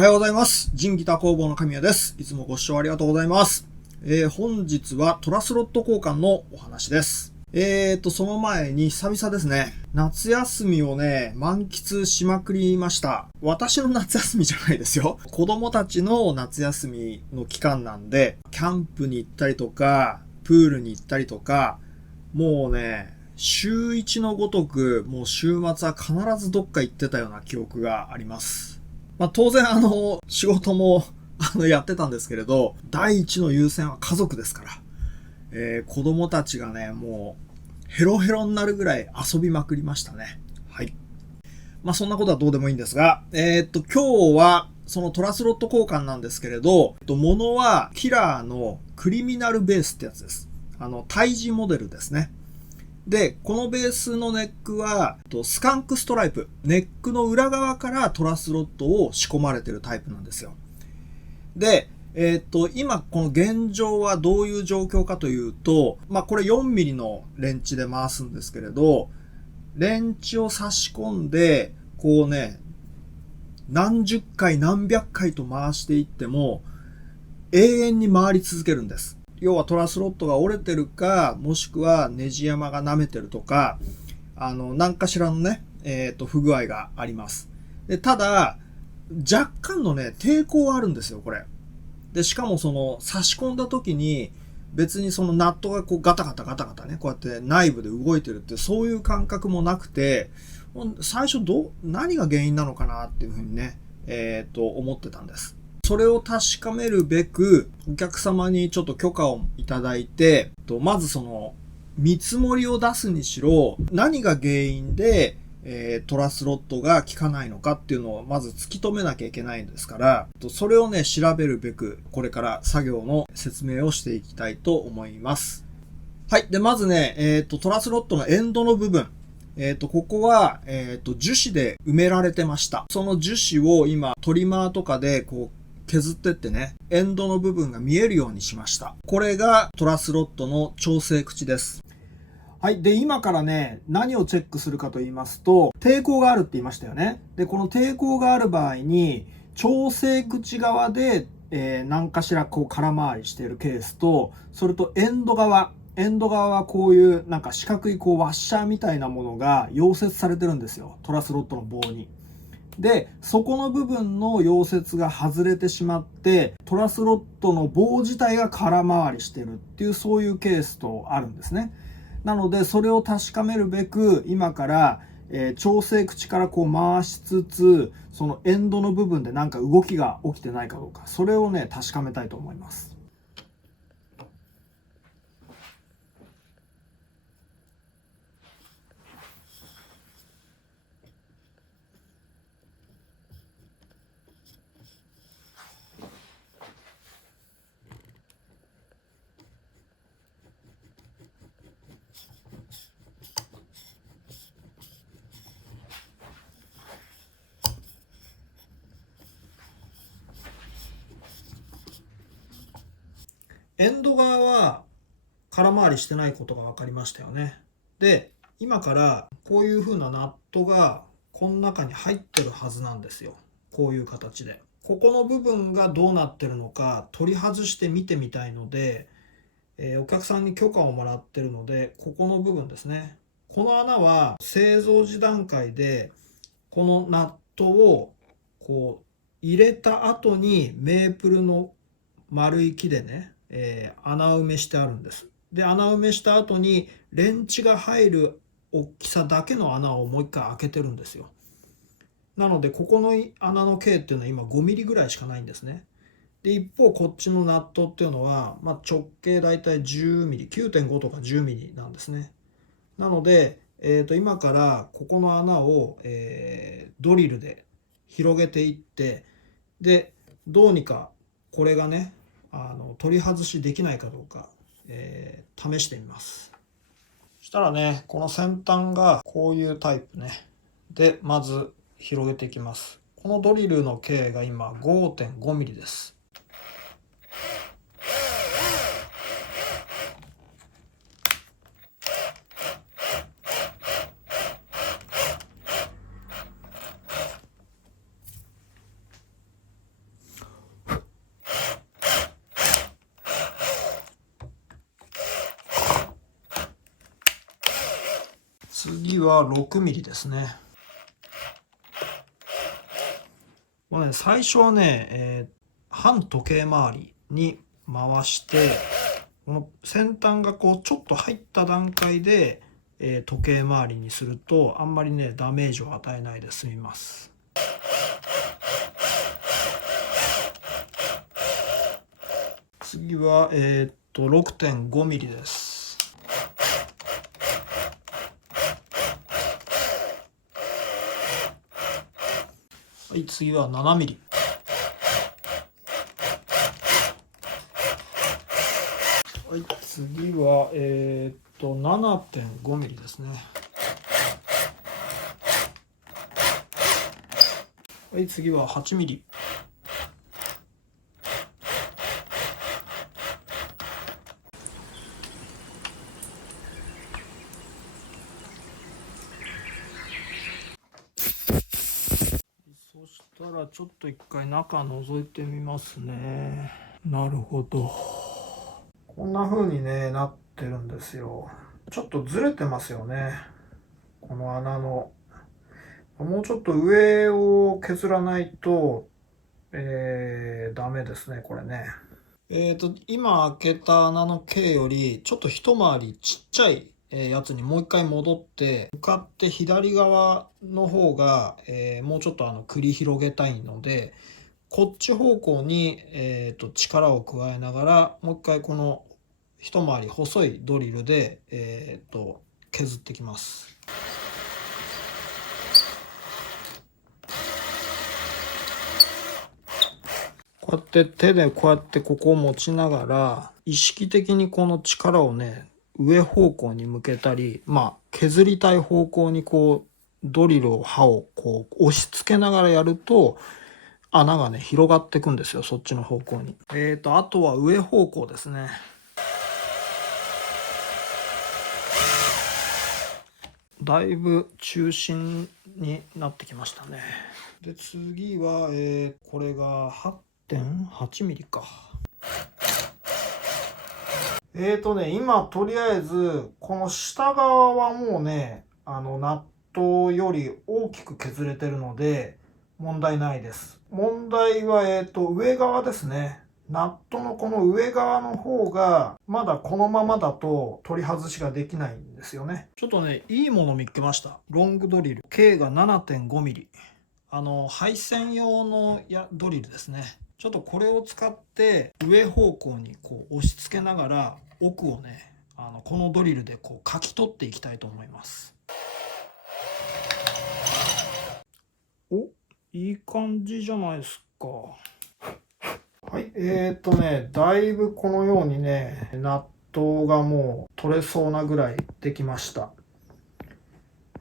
はようございます。ジンギター工房の神谷です。いつもご視聴ありがとうございます。本日はトラスロット交換のお話です。その前に久々ですね。夏休みをね、満喫しまくりました。私の夏休みじゃないですよ。子供たちの夏休みの期間なんで、キャンプに行ったりとか、プールに行ったりとか、もうね、週一のごとく、もう週末は必ずどっか行ってたような記憶があります。当然仕事もやってたんですけれど、第一の優先は家族ですから、子供たちがね、もうヘロヘロになるぐらい遊びまくりましたね。はい。そんなことはどうでもいいんですが、今日はそのトラスロット交換なんですけれど、物はキラーのクリミナルベースってやつです。対峙モデルですね。で、このベースのネックは、スカンクストライプ。ネックの裏側からトラスロットを仕込まれているタイプなんですよ。で、今この現状はどういう状況かというと、これ 4mm のレンチで回すんですけれど、レンチを差し込んで、こうね、何十回何百回と回していっても、永遠に回り続けるんです。要はトラスロットが折れてるか、もしくはネジ山が舐めてるとか、何かしらのね、不具合があります。で、ただ、若干のね、抵抗はあるんですよ、これ。で、しかもその、差し込んだ時に、別にそのナットがこうガタガタガタガタね、こうやって内部で動いてるって、そういう感覚もなくて、最初何が原因なのかなっていうふうにね、思ってたんです。それを確かめるべく、お客様にちょっと許可をいただいて、まずその、見積もりを出すにしろ、何が原因で、トラスロットが効かないのかっていうのをまず突き止めなきゃいけないんですから、それをね、調べるべく、これから作業の説明をしていきたいと思います。はい。で、まずね、トラスロットのエンドの部分。ここは、樹脂で埋められてました。その樹脂を今、トリマーとかで、こう、削ってってね、エンドの部分が見えるようにしました。これがトラスロットの調整口です。はい。で、今からね、何をチェックするかと言いますと、抵抗があるって言いましたよね。で、この抵抗がある場合に、調整口側で、何かしらこう空回りしているケースと、それとエンド側はこういうなんか四角いこうワッシャーみたいなものが溶接されてるんですよ。トラスロットの棒に。で、そこの部分の溶接が外れてしまって、トラスロットの棒自体が空回りしてるっていう、そういうケースとあるんですね。なので、それを確かめるべく、今から、調整口からこう回しつつ、そのエンドの部分でなんか動きが起きてないかどうか、それをね、確かめたいと思います。エンド側は空回りしてないことが分かりましたよね。で、今からこういう風なナットがこの中に入ってるはずなんですよ。こういう形で。ここの部分がどうなってるのか取り外して見てみたいので、お客さんに許可をもらってるので、ここの部分ですね。この穴は製造時段階でこのナットをこう入れた後にメープルの丸い木でね、穴埋めしてあるんです。で、穴埋めした後にレンチが入る大きさだけの穴をもう一回開けてるんですよ。なのでここの穴の径っていうのは今5ミリぐらいしかないんですね。で、一方こっちのナットっていうのは、直径だいたい10ミリ、9.5 とか10ミリなんですね。なので、今からここの穴を、ドリルで広げていって、で、どうにかこれがね、取り外しできないかどうか、試してみます。そしたらね、この先端がこういうタイプね。で、まず広げていきます。このドリルの径が今 5.5 ミリです。次は6ミリですね。これね、最初はね、半時計回りに回して、この先端がこうちょっと入った段階で、時計回りにするとあんまりねダメージを与えないで済みます。次は6.5 ミリです。はい、次は7ミリ。はい、次は7.5 ミリですね。はい、次は8ミリ。そしたらちょっと一回中覗いてみますね。なるほど。こんな風にね、なってるんですよ。ちょっとずれてますよね。この穴の。もうちょっと上を削らないと、ダメですね、これね。今開けた穴の径よりちょっと一回りちっちゃいやつにもう一回戻って向かって左側の方が、もうちょっと繰り広げたいのでこっち方向に、力を加えながらもう一回この一回り細いドリルで、削ってきます。こうやって手でこうやってここを持ちながら意識的にこの力をね上方向に向けたり削りたい方向にこうドリルを刃をこう押し付けながらやると穴がね広がっていくんですよ、そっちの方向に。あとは上方向ですね。だいぶ中心になってきましたね。で次は、これが 8.8 ミリか。今とりあえずこの下側はもうねナットより大きく削れてるので問題ないです。問題は上側ですね。ナットのこの上側の方がまだこのままだと取り外しができないんですよね。ちょっとねいいもの見つけました。ロングドリル、径が 7.5 ミリ、配線用のドリルですね。ちょっとこれを使って上方向にこう押し付けながら奥をねこのドリルでこうかき取っていきたいと思います。お、いい感じじゃないですか。はい、だいぶこのようにねナットがもう取れそうなぐらいできました。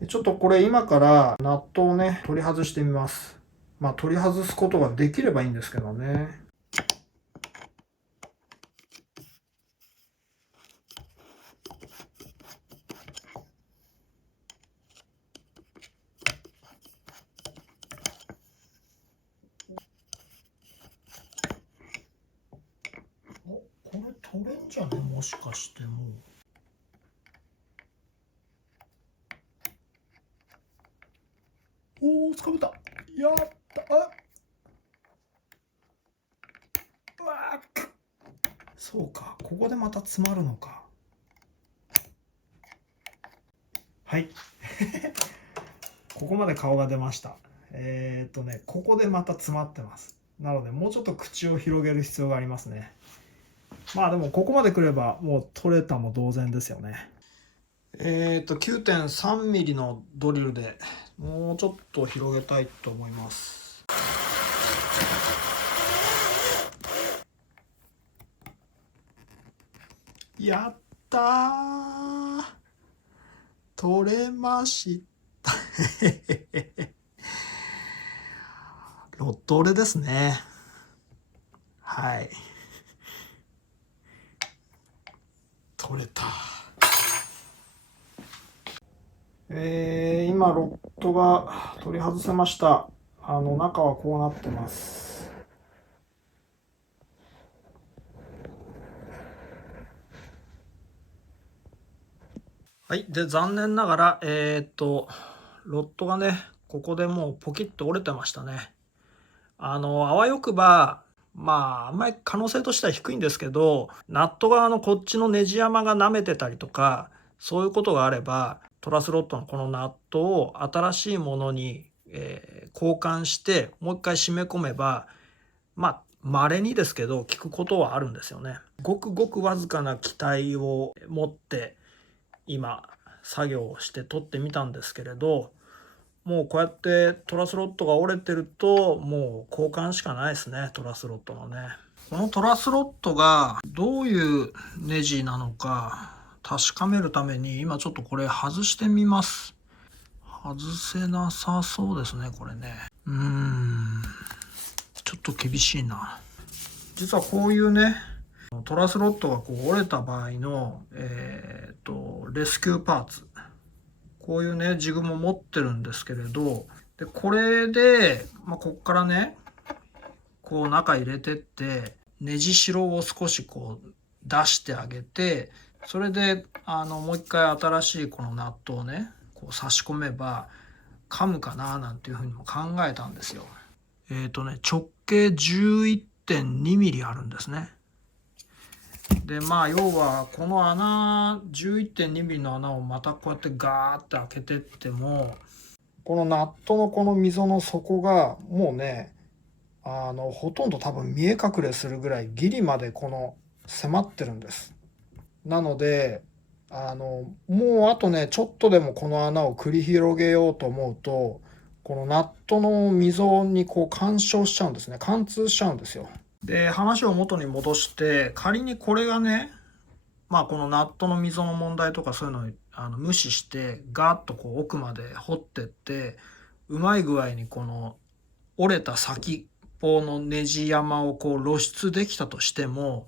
ちょっとこれ今からナットをね取り外してみます。取り外すことができればいいんですけどね。これ取れんじゃね、もしかしてもう。おお、掴めた。やった。うわー、そうか、ここでまた詰まるのか。はいここまで顔が出ました。ここでまた詰まってます。なのでもうちょっと口を広げる必要がありますね。でもここまでくればもう取れたも同然ですよね。9.3 ミリのドリルでもうちょっと広げたいと思います。やったー、取れましたロット折れですね。はい、取れた。今ロットが取り外せました。中はこうなってます。はい。で、残念ながら、ロットがね、ここでもうポキッと折れてましたね。あわよくば、あんまり可能性としては低いんですけど、ナット側のこっちのネジ山が舐めてたりとか、そういうことがあれば、トラスロットのこのナットを新しいものに、交換して、もう一回締め込めば、稀にですけど、効くことはあるんですよね。ごくごくわずかな機体を持って、今、作業をして撮ってみたんですけれど、もうこうやってトラスロットが折れてるともう交換しかないですね、トラスロットのね。このトラスロットがどういうネジなのか確かめるために今ちょっとこれ外してみます。外せなさそうですね、これね。ちょっと厳しいな。実はこういうね、トラスロットがこう折れた場合の、レスキューパーツ、こういうねジグも持ってるんですけれど、でこれで、こっからねこう中入れてってネジ代を少しこう出してあげて、それでもう一回新しいこのナットをねこう差し込めば噛むかななんていうふうにも考えたんですよ。直径 11.2 ミリあるんですね。で要はこの穴 11.2 ミリの穴をまたこうやってガーって開けてっても、このナットのこの溝の底がもうねほとんど多分見え隠れするぐらいギリまでこの迫ってるんです。なのでもうあとねちょっとでもこの穴を繰り広げようと思うと、このナットの溝にこう干渉しちゃうんですね。貫通しちゃうんですよ。で話を元に戻して、仮にこれがねこのナットの溝の問題とかそういうのを無視してガーッとこう奥まで掘ってって、うまい具合にこの折れた先っぽのネジ山をこう露出できたとしても、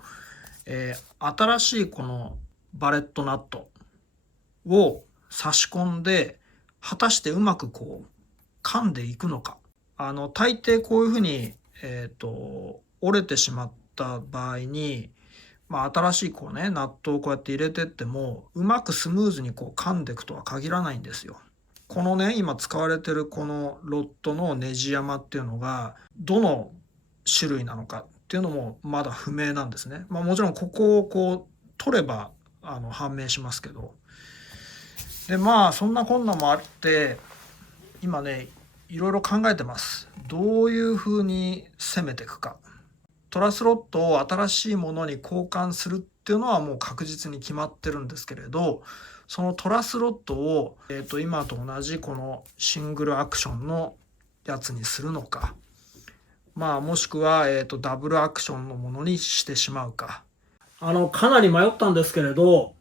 新しいこのバレットナットを差し込んで果たしてうまくこう噛んでいくのか。大抵こういうふうに、折れてしまった場合に、新しいこうねナットをこうやって入れてってもうまくスムーズにこう噛んでいくとは限らないんですよ。このね今使われてるこのロットのネジ山っていうのがどの種類なのかっていうのもまだ不明なんですね。もちろんここをこう取れば判明しますけど、でそんなこんなもあって今ねいろいろ考えてます。どういうふうに攻めていくか。トラスロットを新しいものに交換するっていうのはもう確実に決まってるんですけれど、そのトラスロットを、今と同じこのシングルアクションのやつにするのか、もしくは、ダブルアクションのものにしてしまうか。かなり迷ったんですけれど、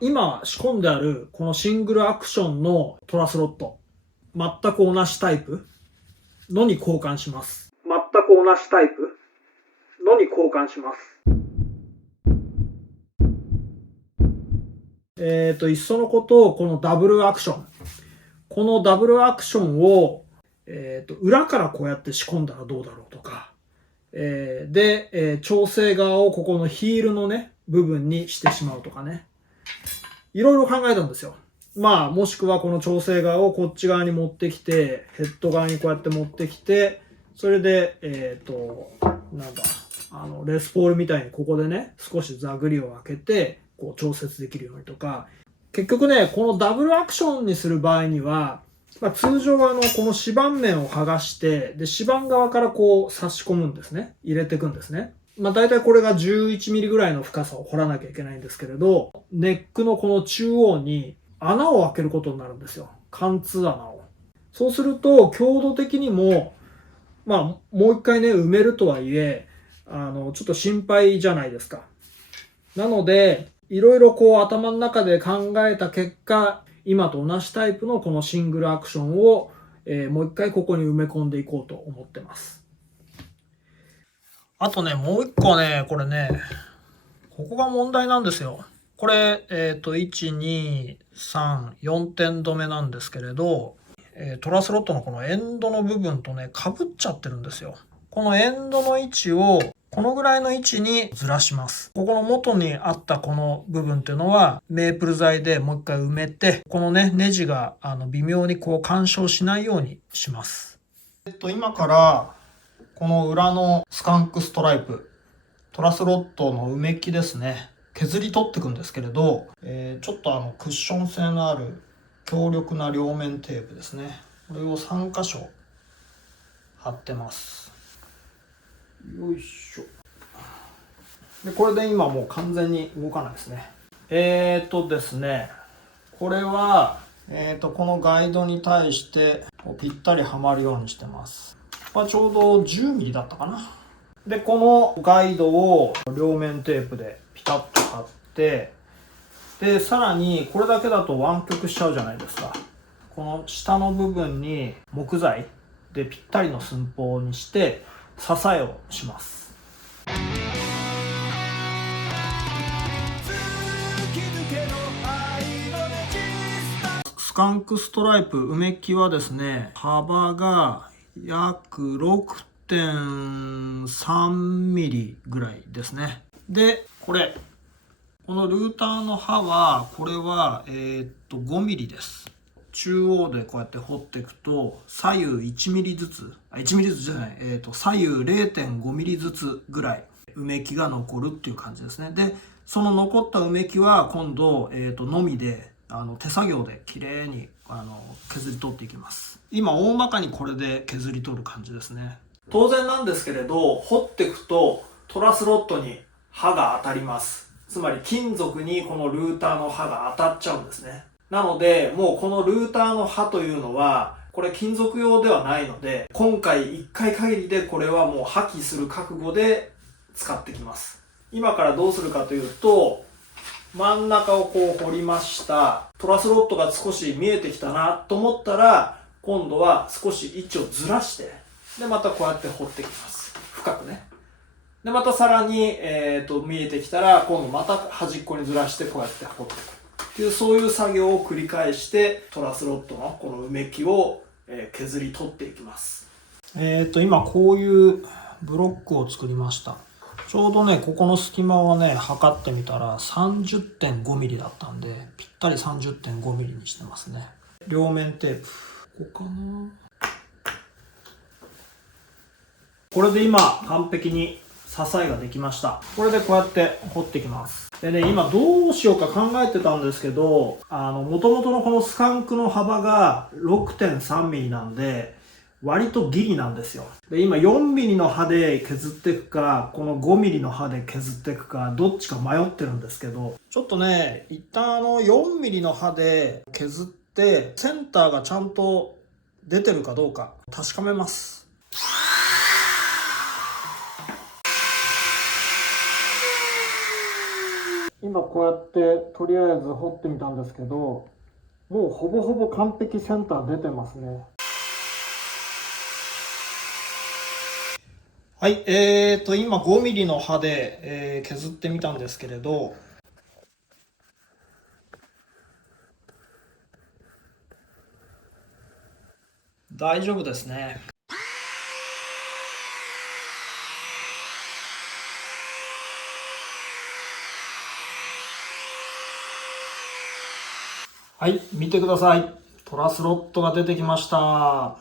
今仕込んであるこのシングルアクションのトラスロット、全く同じタイプのに交換します。全く同じタイプのに交換します。いっそのことをこのダブルアクション。このダブルアクションを、裏からこうやって仕込んだらどうだろうとか。調整側をここのヒールのね、部分にしてしまうとかね。いろいろ考えたんですよ。もしくはこの調整側をこっち側に持ってきて、ヘッド側にこうやって持ってきて、それで、レスポールみたいにここでね、少しザグリを開けて、こう調節できるようにとか、結局ね、このダブルアクションにする場合には、通常はこの指板面を剥がして、で、指板側からこう差し込むんですね。入れていくんですね。大体これが11ミリぐらいの深さを掘らなきゃいけないんですけれど、ネックのこの中央に穴を開けることになるんですよ。貫通穴を。そうすると、強度的にも、もう一回ね、埋めるとはいえ、ちょっと心配じゃないですか。なので、いろいろこう頭の中で考えた結果、今と同じタイプのこのシングルアクションを、もう一回ここに埋め込んでいこうと思ってます。あとね、もう一個ね、これね、ここが問題なんですよ。これ、1、2、3、4点止めなんですけれど、トラスロットのこのエンドの部分とね、被っちゃってるんですよ。このエンドの位置をこのぐらいの位置にずらします。ここの元にあったこの部分っていうのはメープル材でもう一回埋めて、このね、ネジが微妙にこう干渉しないようにします。今からこの裏のスカンクストライプ、トラスロットの埋め木ですね、削り取っていくんですけれど、ちょっとクッション性のある強力な両面テープですね。これを3箇所貼ってます。よいしょ。で、これで今もう完全に動かないですね。ですね、これは、このガイドに対してぴったりはまるようにしてます。ちょうど10ミリだったかな。で、このガイドを両面テープでピタッと貼って、で、さらにこれだけだと湾曲しちゃうじゃないですか。この下の部分に木材でぴったりの寸法にして支えをします。スカンクストライプ埋め木はですね、幅が約 6.3 ミリぐらいですね。で、このルーターの刃は、これは5ミリです。中央でこうやって掘っていくと、左右1ミリずつ、1ミリずつじゃない、左右 0.5 ミリずつぐらい埋め木が残るっていう感じですね。で、その残った埋め木は今度、のみで手作業できれいに削り取っていきます。今大まかにこれで削り取る感じですね。当然なんですけれど、掘っていくとトラスロットに刃が当たります。つまり金属にこのルーターの刃が当たっちゃうんですね。なので、もうこのルーターの刃というのは、これ金属用ではないので、今回1回限りでこれはもう破棄する覚悟で使ってきます。今からどうするかというと、真ん中をこう掘りました。トラスロットが少し見えてきたなと思ったら、今度は少し位置をずらして、で、またこうやって掘ってきます。深くね。で、またさらに、見えてきたら、今度また端っこにずらしてこうやって掘っていく。っていう、そういう作業を繰り返して、トラスロットのこの埋め木を、削り取っていきます。今こういうブロックを作りました。ちょうどね、ここの隙間をね、測ってみたら 30.5 ミリだったんで、ぴったり 30.5 ミリにしてますね。両面テープ。ここかな。これで今、完璧に支えができました。これでこうやって掘っていきます。でね、今どうしようか考えてたんですけど、元々のこのスカンクの幅が 6.3 ミリなんで、割とギリなんですよ。で、今4ミリの刃で削っていくか、この5ミリの刃で削っていくか、どっちか迷ってるんですけど、ちょっとね、一旦4ミリの刃で削って、センターがちゃんと出てるかどうか確かめます。今こうやってとりあえず掘ってみたんですけど、もうほぼほぼ完璧センター出てますね。はい、今5ミリの刃で、削ってみたんですけれど、大丈夫ですね。はい、見てください。トラスロットが出てきました。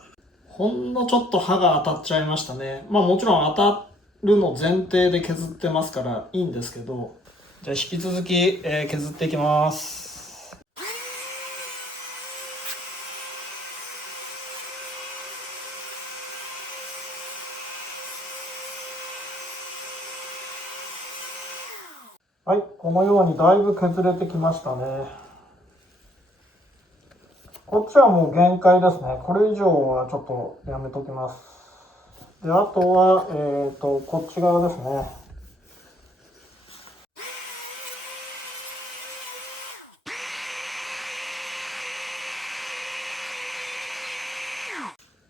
ほんのちょっと刃が当たっちゃいましたね。まあもちろん当たるの前提で削ってますからいいんですけど、じゃあ引き続き、削っていきます。はい、このようにだいぶ削れてきましたね。こっちはもう限界ですね。これ以上はちょっとやめときます。で、あとは、こっち側ですね。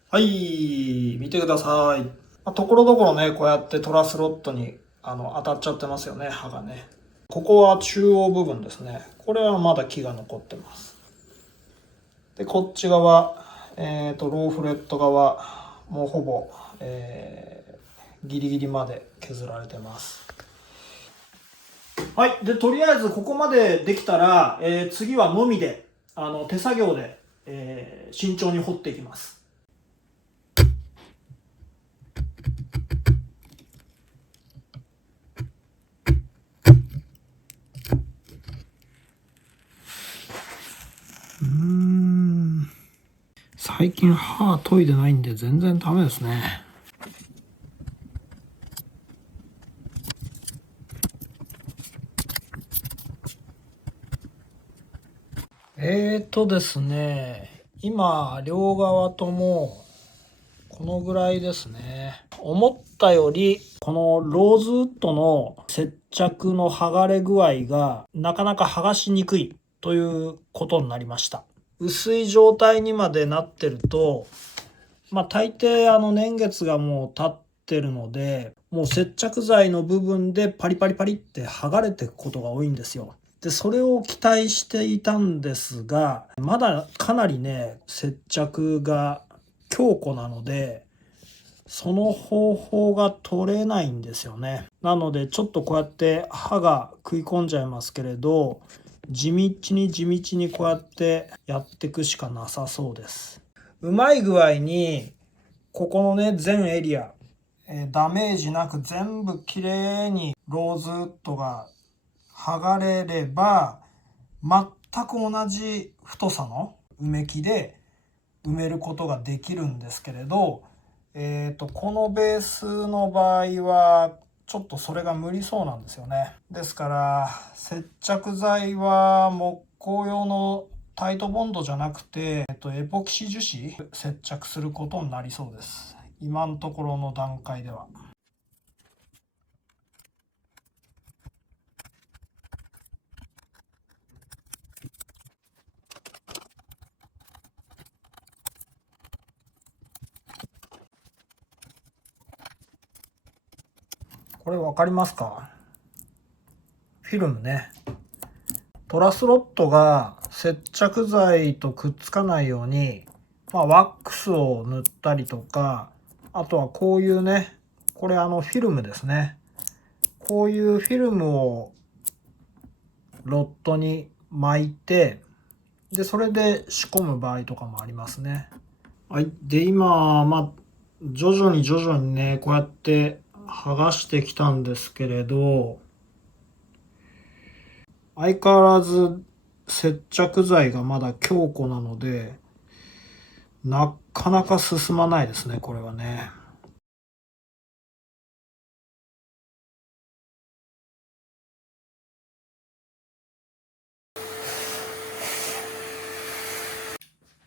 はい、見てください。ところどころね、こうやってトラスロットに当たっちゃってますよね、刃がね。ここは中央部分ですね。これはまだ木が残ってます。で、こっち側、ローフレット側、もうほぼ、ギリギリまで削られてます。はい。で、とりあえずここまでできたら、次はのみで、手作業で、慎重に掘っていきます。最近歯研いでないんで全然ダメですね。ですね、今両側ともこのぐらいですね。思ったよりこのローズウッドの接着の剥がれ具合がなかなか剥がしにくいということになりました。薄い状態にまでなってると、大抵年月がもう経ってるので、もう接着剤の部分でパリパリパリって剥がれていくことが多いんですよ。で、それを期待していたんですが、まだかなりね、接着が強固なので、その方法が取れないんですよね。なので、ちょっとこうやって刃が食い込んじゃいますけれど、地道に地道にこうやってやっていくしかなさそうです。うまい具合に、ここのね、全エリア、ダメージなく全部きれいにローズウッドが剥がれれば、全く同じ太さの埋め木で埋めることができるんですけれど、このベースの場合はちょっとそれが無理そうなんですよね。ですから接着剤は木工用のタイトボンドじゃなくて、エポキシ樹脂接着することになりそうです。今のところの段階では。これ分かりますか？フィルムね。トラスロットが接着剤とくっつかないように、ワックスを塗ったりとか、あとはこういうね、これフィルムですね。こういうフィルムをロットに巻いて、で、それで仕込む場合とかもありますね。はい。で、今、徐々にね、こうやって剥がしてきたんですけれど、相変わらず接着剤がまだ強固なので、なかなか進まないですね、これはね。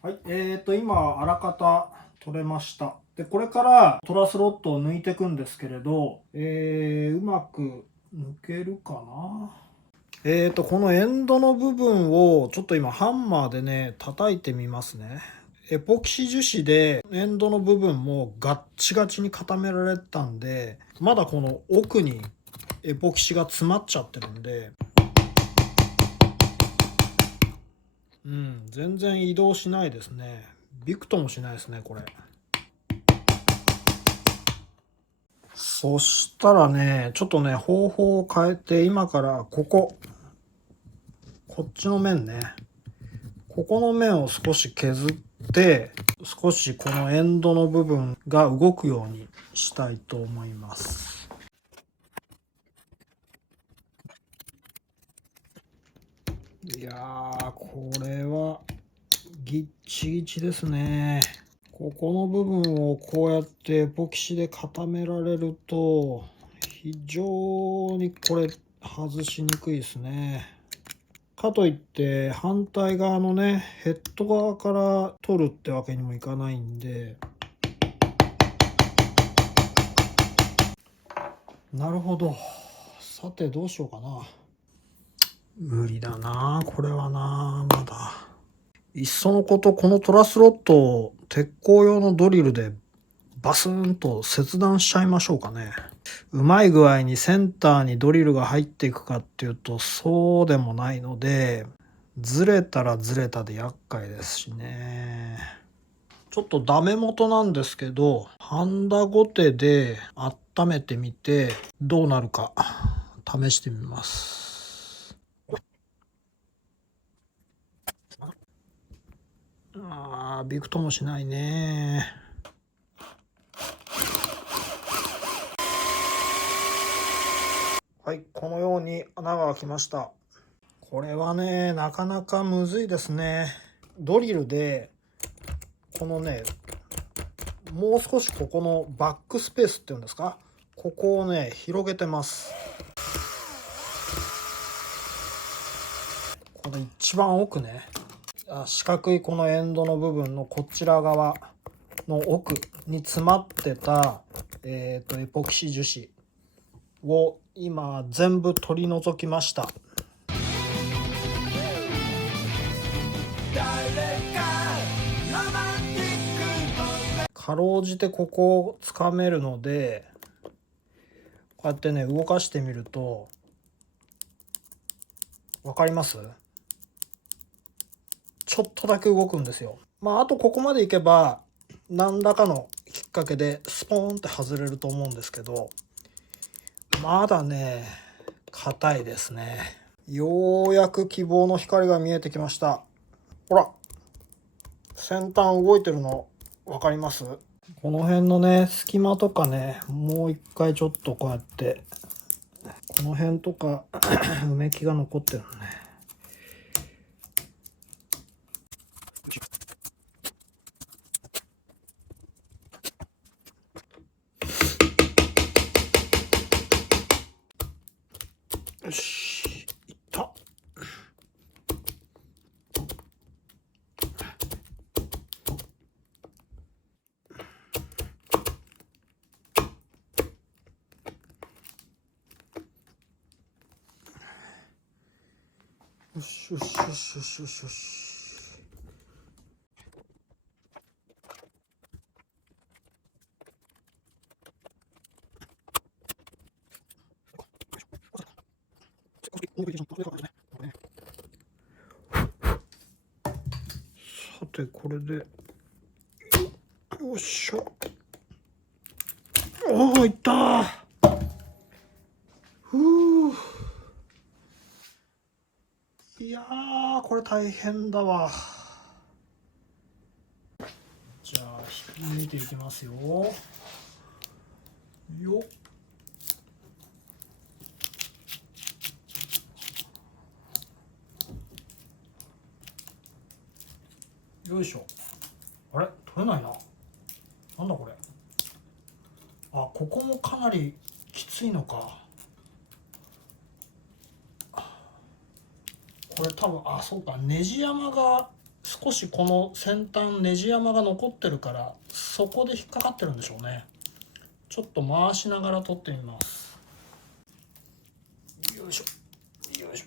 はい。今、あらかた取れました。で、これからトラスロットを抜いていくんですけれど、うまく抜けるかな。このエンドの部分をちょっと今ハンマーでね、叩いてみますね。エポキシ樹脂でエンドの部分もガッチガチに固められたんで、まだこの奥にエポキシが詰まっちゃってるんで、全然移動しないですね。びくともしないですね、これ。そしたらね、ちょっとね、方法を変えて、今からこっちの面ね、ここの面を少し削って、少しこのエンドの部分が動くようにしたいと思います。いやー、これはギッチギチですね。ここの部分をこうやってエポキシで固められると非常にこれ外しにくいですね。かといって反対側のねヘッド側から取るってわけにもいかないんで。なるほど。さてどうしようかな。無理だなこれはな。まだいっそのことこのトラスロットを鉄鋼用のドリルでバスーンと切断しちゃいましょうかね。うまい具合にセンターにドリルが入っていくかっていうとそうでもないので、ずれたらずれたで厄介ですしね。ちょっとダメ元なんですけど、ハンダゴテであっ温めてみてどうなるか試してみます。びくともしないね。はい、このように穴が開きました。これはね、なかなかむずいですね。ドリルでこのね、もう少しここのバックスペースっていうんですか、ここをね広げてます。この一番奥ね、四角いこのエンドの部分のこちら側の奥に詰まってた、エポキシ樹脂を今全部取り除きました。かろうじてここをつかめるので、こうやってね動かしてみると分かります？ちょっとだけ動くんですよ。あとここまでいけば何らかのきっかけでスポーンって外れると思うんですけど、まだね硬いですね。ようやく希望の光が見えてきました。ほら、先端動いてるの分かります？この辺のね隙間とかね、もう一回ちょっとこうやってこの辺とかうめきが残ってるのね。よし、いった。よしよしよしよしよしよし。さてこれでよっしゃ。おお、いったー。ふう。いやー、これ大変だわ。じゃあ引き抜いていきますよ。よっ。よいしょ。あれ、取れないな。なんだこれ。ここもかなりきついのか。これ多分、そうか、ネジ山が少しこの先端ネジ山が残ってるから、そこで引っかかってるんでしょうね。ちょっと回しながら取ってみます。よいしょよいしょ。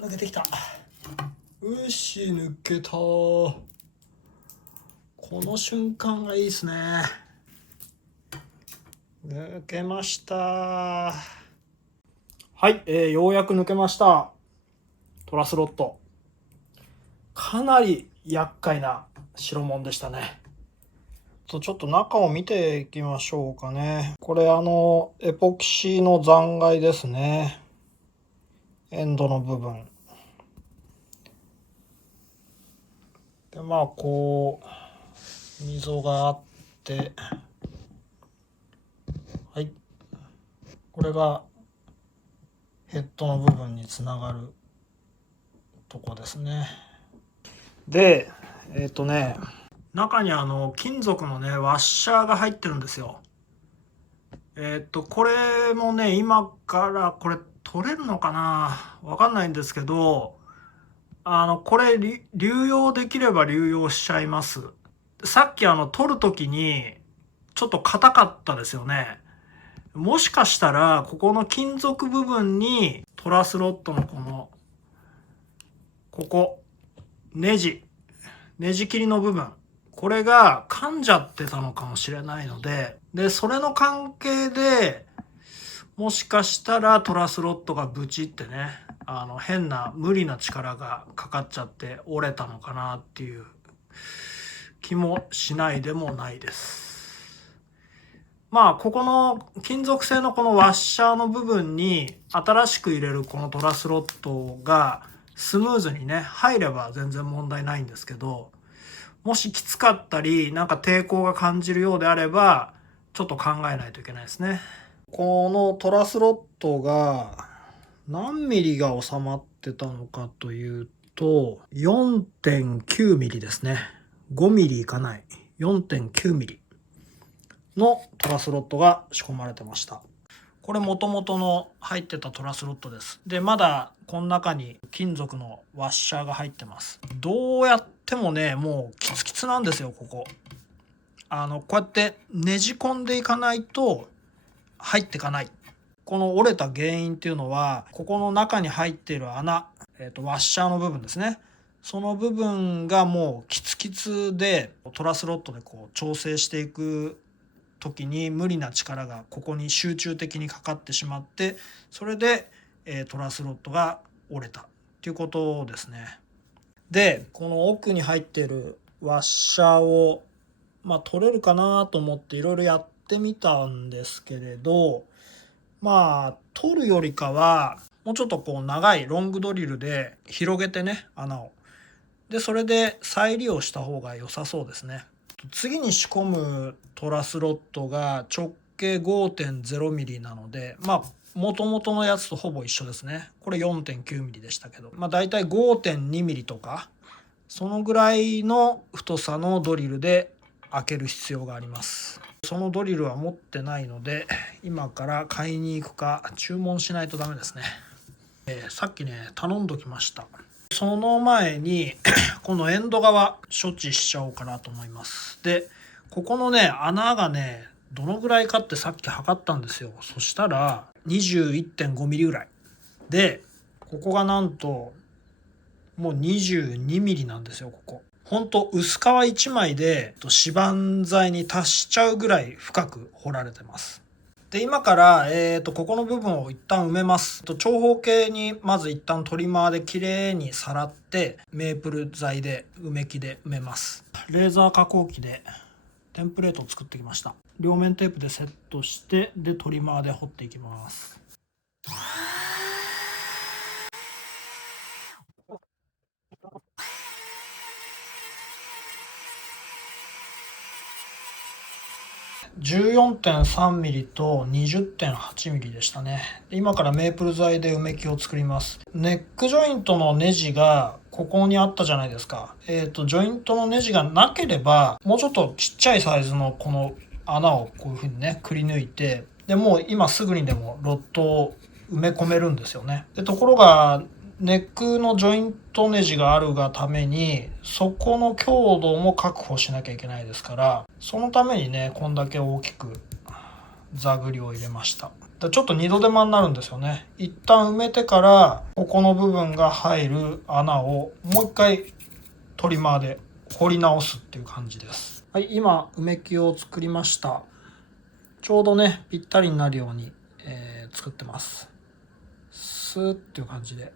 抜けてきた。よし、抜けた。この瞬間がいいですね。抜けました。はい、ようやく抜けました。トラスロット。かなり厄介な代物でしたね。ちょっと中を見ていきましょうかね。これエポキシの残骸ですね。エンドの部分。でこう溝があって、はい、これがヘッドの部分につながるとこですね。で中に金属のねワッシャーが入ってるんですよ。これもね今からこれ取れるのかな、わかんないんですけど、これ流用できれば流用しちゃいます。さっき取る時にちょっと硬かったですよね。もしかしたらここの金属部分にトラスロットのここネジ切りの部分、これが噛んじゃってたのかもしれないので、で、それの関係で、もしかしたらトラスロットがブチってね、変な無理な力がかかっちゃって折れたのかなっていう気もしないでもないです。まあここの金属製のこのワッシャーの部分に新しく入れるこのトラスロットがスムーズにね入れば全然問題ないんですけど、もしきつかったりなんか抵抗が感じるようであればちょっと考えないといけないですね。このトラスロットが何ミリが収まってたのかというと 4.9 ミリですね。5ミリいかない 4.9 ミリのトラスロットが仕込まれてました。これ元々の入ってたトラスロットです。でまだこの中に金属のワッシャーが入ってます。どうやってもねもうキツキツなんですよここ。こうやってねじ込んでいかないと入っていかない。この折れた原因っていうのはここの中に入っている穴、ワッシャーの部分ですね。その部分がもうキツキツでトラスロットでこう調整していく時に無理な力がここに集中的にかかってしまって、それでトラスロットが折れたっていうことですね。でこの奥に入っているワッシャーを取れるかなと思っていろいろやってみたんですけれど、取るよりかはもうちょっとこう長いロングドリルで広げてね穴を、でそれで再利用した方が良さそうですね。次に仕込むトラスロットが直径 5.0 ミリなので元々のやつとほぼ一緒ですね。これ 4.9 ミリでしたけど、だいたい 5.2 ミリとかそのぐらいの太さのドリルで開ける必要があります。そのドリルは持ってないので今から買いに行くか注文しないとダメですね。さっきね頼んどきました。その前にこのエンド側処置しちゃおうかなと思います。でここのね穴がねどのぐらいかってさっき測ったんですよ。そしたら 21.5 ミリぐらいで、ここがなんともう22ミリなんですよ。ここほんと薄皮1枚で指板材に達しちゃうぐらい深く掘られてます。で今から、ここの部分を一旦埋めます。長方形にまず一旦トリマーできれいにさらってメープル材で埋め木で埋めます。レーザー加工機でテンプレートを作ってきました。両面テープでセットしてでトリマーで掘っていきます。14.3 ミリと 20.8 ミリでしたね。今からメープル材で埋め木を作ります。ネックジョイントのネジがここにあったじゃないですか。ジョイントのネジがなければもうちょっとちっちゃいサイズのこの穴をこういう風にねくり抜いて、でもう今すぐにでもロットを埋め込めるんですよね。でところがネックのジョイントネジがあるがためにそこの強度も確保しなきゃいけないですから、そのためにねこんだけ大きくザグリを入れました。ちょっと二度手間になるんですよね。一旦埋めてからここの部分が入る穴をもう一回トリマーで掘り直すっていう感じです。はい、今埋め木を作りました。ちょうどねぴったりになるように、作ってます。スーっていう感じで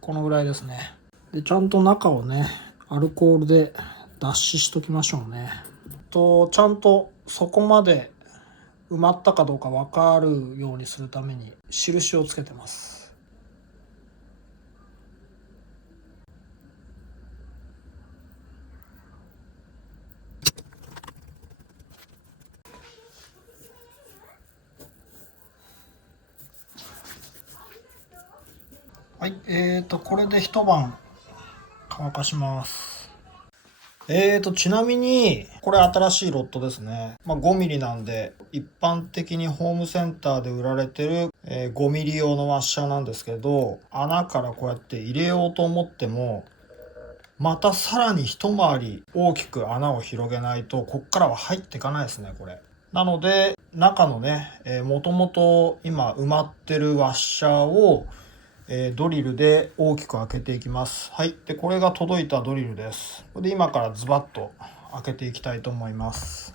このぐらいですね。でちゃんと中をねアルコールで脱脂しときましょうね。ちゃんとそこまで埋まったかどうか分かるようにするために印をつけてます。はい、これで一晩乾かします。ちなみにこれ新しいロットですね。5ミリなんで一般的にホームセンターで売られてる、5ミリ用のワッシャーなんですけど、穴からこうやって入れようと思ってもまたさらに一回り大きく穴を広げないとこっからは入っていかないですねこれ。なので中のねもともと今埋まってるワッシャーをドリルで大きく開けていきます。はい。で、これが届いたドリルです。で、今からズバッと開けていきたいと思います。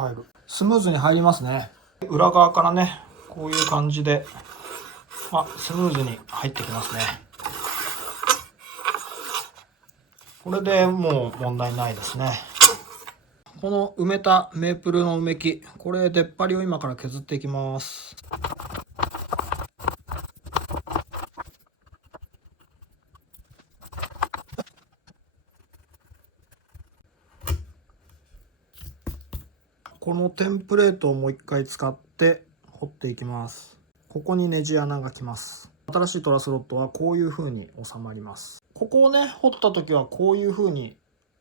入る。スムーズに入りますね。裏側からね、こういう感じで、スムーズに入ってきますね。これでもう問題ないですね。この埋めたメープルの埋め木、これ出っ張りを今から削っていきます。このテンプレートをもう一回使って掘っていきます。ここにネジ穴が来ます。新しいトラスロットはこういう風に収まります。ここをね、掘った時はこういう風に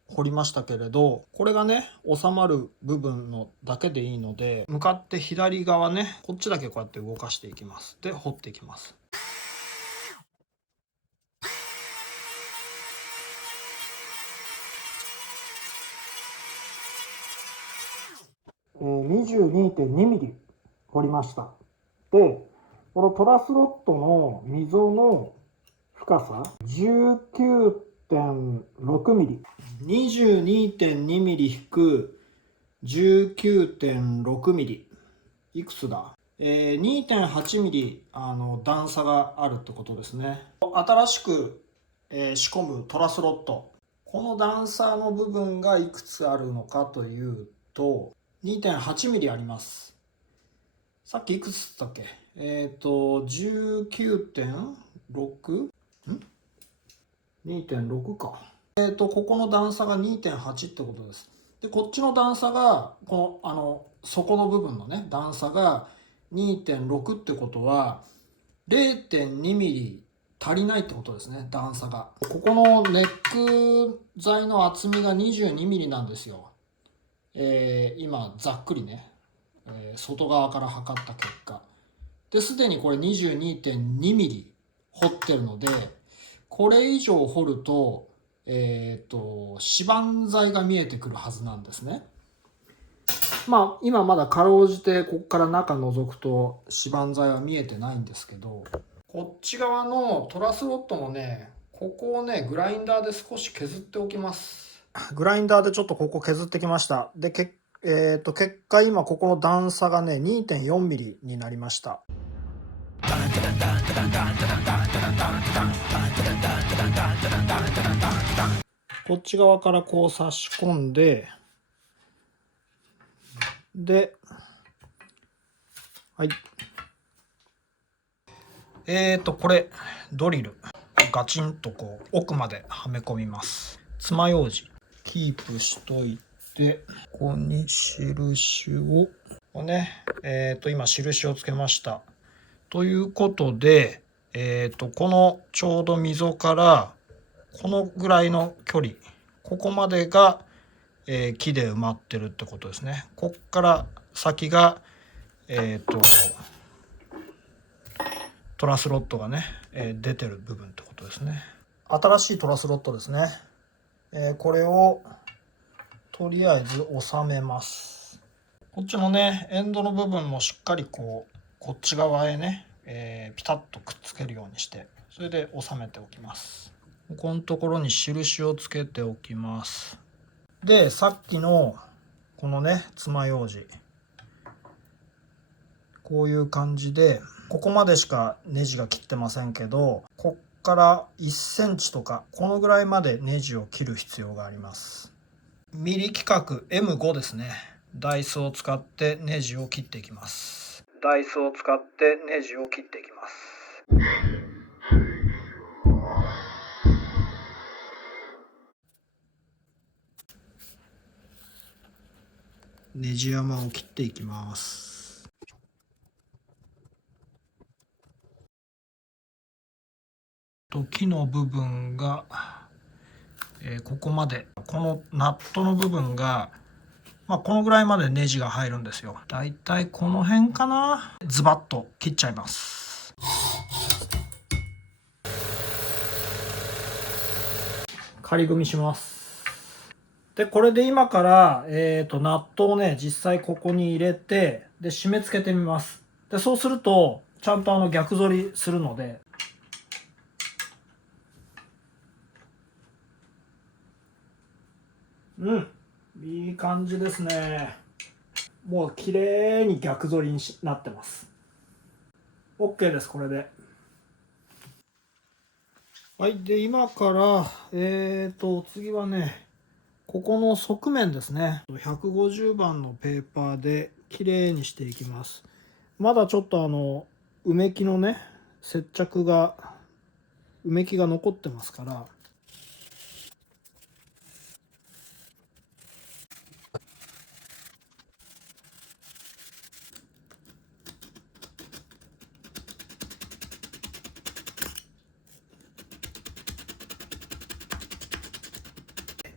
掘りましたけれど、これがね、収まる部分のだけでいいので、向かって左側ね、こっちだけこうやって動かしていきます。で、掘っていきます。22.2 ミリ掘りました。で、このトラスロットの溝の深さ 19.6 ミリ。22.2 ミリ引く 19.6 ミリ。いくつだ？2.8 ミリ段差があるってことですね。新しく、仕込むトラスロット。この段差の部分がいくつあるのかというと、2.8 ミリあります。さっきいくつだっけ19.6？ 2.6 か。ここの段差が 2.8 ってことです。で、こっちの段差が、この、底の部分のね、段差が 2.6 ってことは、0.2 ミリ足りないってことですね、段差が。ここのネック材の厚みが22ミリなんですよ。今、ざっくりね、外側から測った結果。で、すでにこれ 22.2 ミリ掘ってるので、これ以上掘ると、指板材が見えてくるはずなんですね。今まだかろうじてここから中覗くと指板材は見えてないんですけど、こっち側のトラスロットのね、ここをね、グラインダーで少し削っておきます。グラインダーでちょっとここ削ってきました。で、結果今ここの段差がね、2.4 ミリになりました。こっち側からこう差し込んで、で、はい。これ、ドリル。ガチンとこう、奥まではめ込みます。爪楊枝、キープしといて、ここに印を、今印をつけました。ということで、このちょうど溝から、このぐらいの距離、ここまでが、木で埋まってるってことですね。こっから先が、トラスロットがね、出てる部分ってことですね。新しいトラスロットですね。これをとりあえず収めます。こっちのね、エンドの部分もしっかりこっち側へね、ピタッとくっつけるようにして、それで収めておきます。ここのところに印をつけておきます。で、さっきのこのね、爪楊枝。こういう感じで、ここまでしかネジが切ってませんけど、こっから1センチとか、このぐらいまでネジを切る必要があります。ミリ規格 M5 ですね。ダイスを使ってネジを切っていきます。ダイスを使ってネジを切っていきます。ネジ山を切っていきます。木の部分が、ここまで、このナットの部分が、このぐらいまでネジが入るんですよ。だいたいこの辺かな。ズバッと切っちゃいます。仮組みします。で、これで今から、ナットをね、実際ここに入れて、で、締め付けてみます。で、そうすると、ちゃんと逆反りするので、いい感じですね。もう綺麗に逆反りになってます。 OK です。これで。はい。で、今から、次はね、ここの側面ですね。150番のペーパーで綺麗にしていきます。まだちょっとうめきのね、接着が、うめきが残ってますから、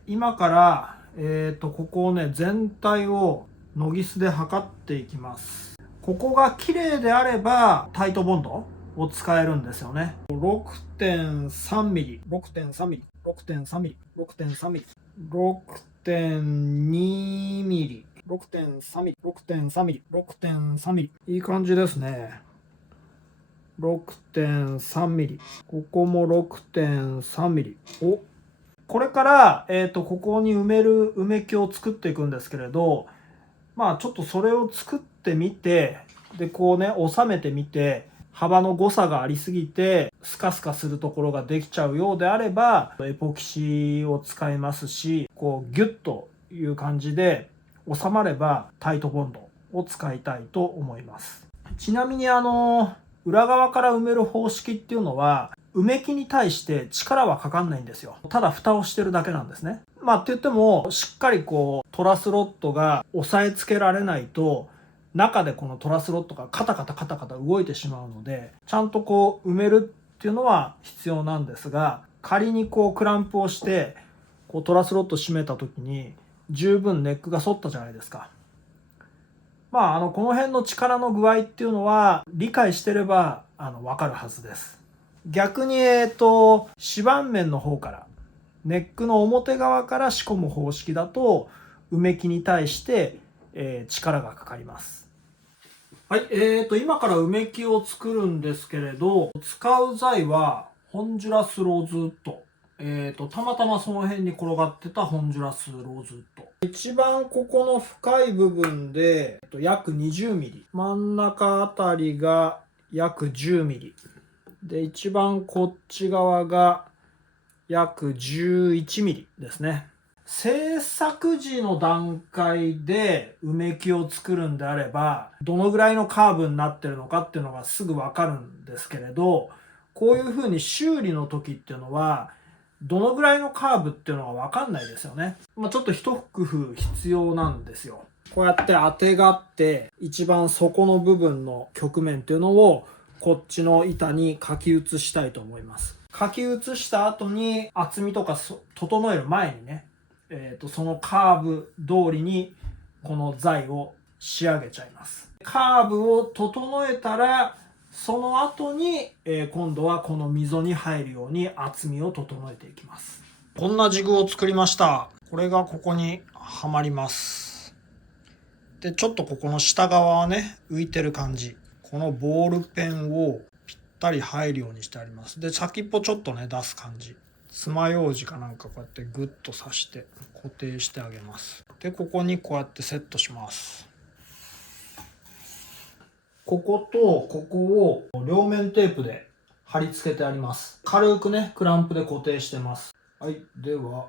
今から、ここをね、全体をノギスで測っていきます。ここが綺麗であれば、タイトボンドを使えるんですよね。6.3 ミリ、6.3ミリ、6.3ミリ、6.3ミリ、6.2ミリ、6.3ミリ、6.3ミリ、6.3ミリ。いい感じですね。6.3ミリ。ここも6.3ミリ。お、これから、ここに埋める埋め木を作っていくんですけれど、まあちょっとそれを作ってみて、でこうね収めてみて、幅の誤差がありすぎてスカスカするところができちゃうようであればエポキシを使いますし、こうギュッという感じで収まればタイトボンドを使いたいと思います。ちなみに裏側から埋める方式っていうのは埋め木に対して力はかかんないんですよ。ただ蓋をしてるだけなんですね。まあって言ってもしっかりこうトラスロットが押さえつけられないと中でこのトラスロットがカタカタカタカタ動いてしまうので、ちゃんとこう埋めるっていうのは必要なんですが、仮にこうクランプをしてこうトラスロット締めた時に十分ネックが反ったじゃないですか。まあこの辺の力の具合っていうのは理解してれば分かるはずです。逆に指板面の方からネックの表側から仕込む方式だと埋め木に対して、力がかかります。はい、今から埋め木を作るんですけれど、使う材はホンジュラスローズウッド。たまたまその辺に転がってたホンジュラスローズウッド。一番ここの深い部分で、約20ミリ。真ん中あたりが約10ミリ。で、一番こっち側が約11ミリですね。制作時の段階で埋め木を作るんであれば、どのぐらいのカーブになってるのかっていうのがすぐわかるんですけれど、こういうふうに修理の時っていうのは、どのぐらいのカーブっていうのがわかんないですよね。まあ、ちょっと一工夫必要なんですよ。こうやって当てがって、一番底の部分の曲面っていうのをこっちの板に書き写したいと思います。書き写した後に厚みとか整える前にね、そのカーブ通りにこの材を仕上げちゃいます。カーブを整えたらその後に、今度はこの溝に入るように厚みを整えていきます。こんなジグを作りました。これがここにはまります。でちょっとここの下側はね浮いてる感じ、このボールペンをぴったり入るようにしてあります。で先っぽちょっとね出す感じ、爪楊枝かなんかこうやってグッと刺して固定してあげます。でここにこうやってセットします。こことここを両面テープで貼り付けてあります。軽くねクランプで固定してます。はい、では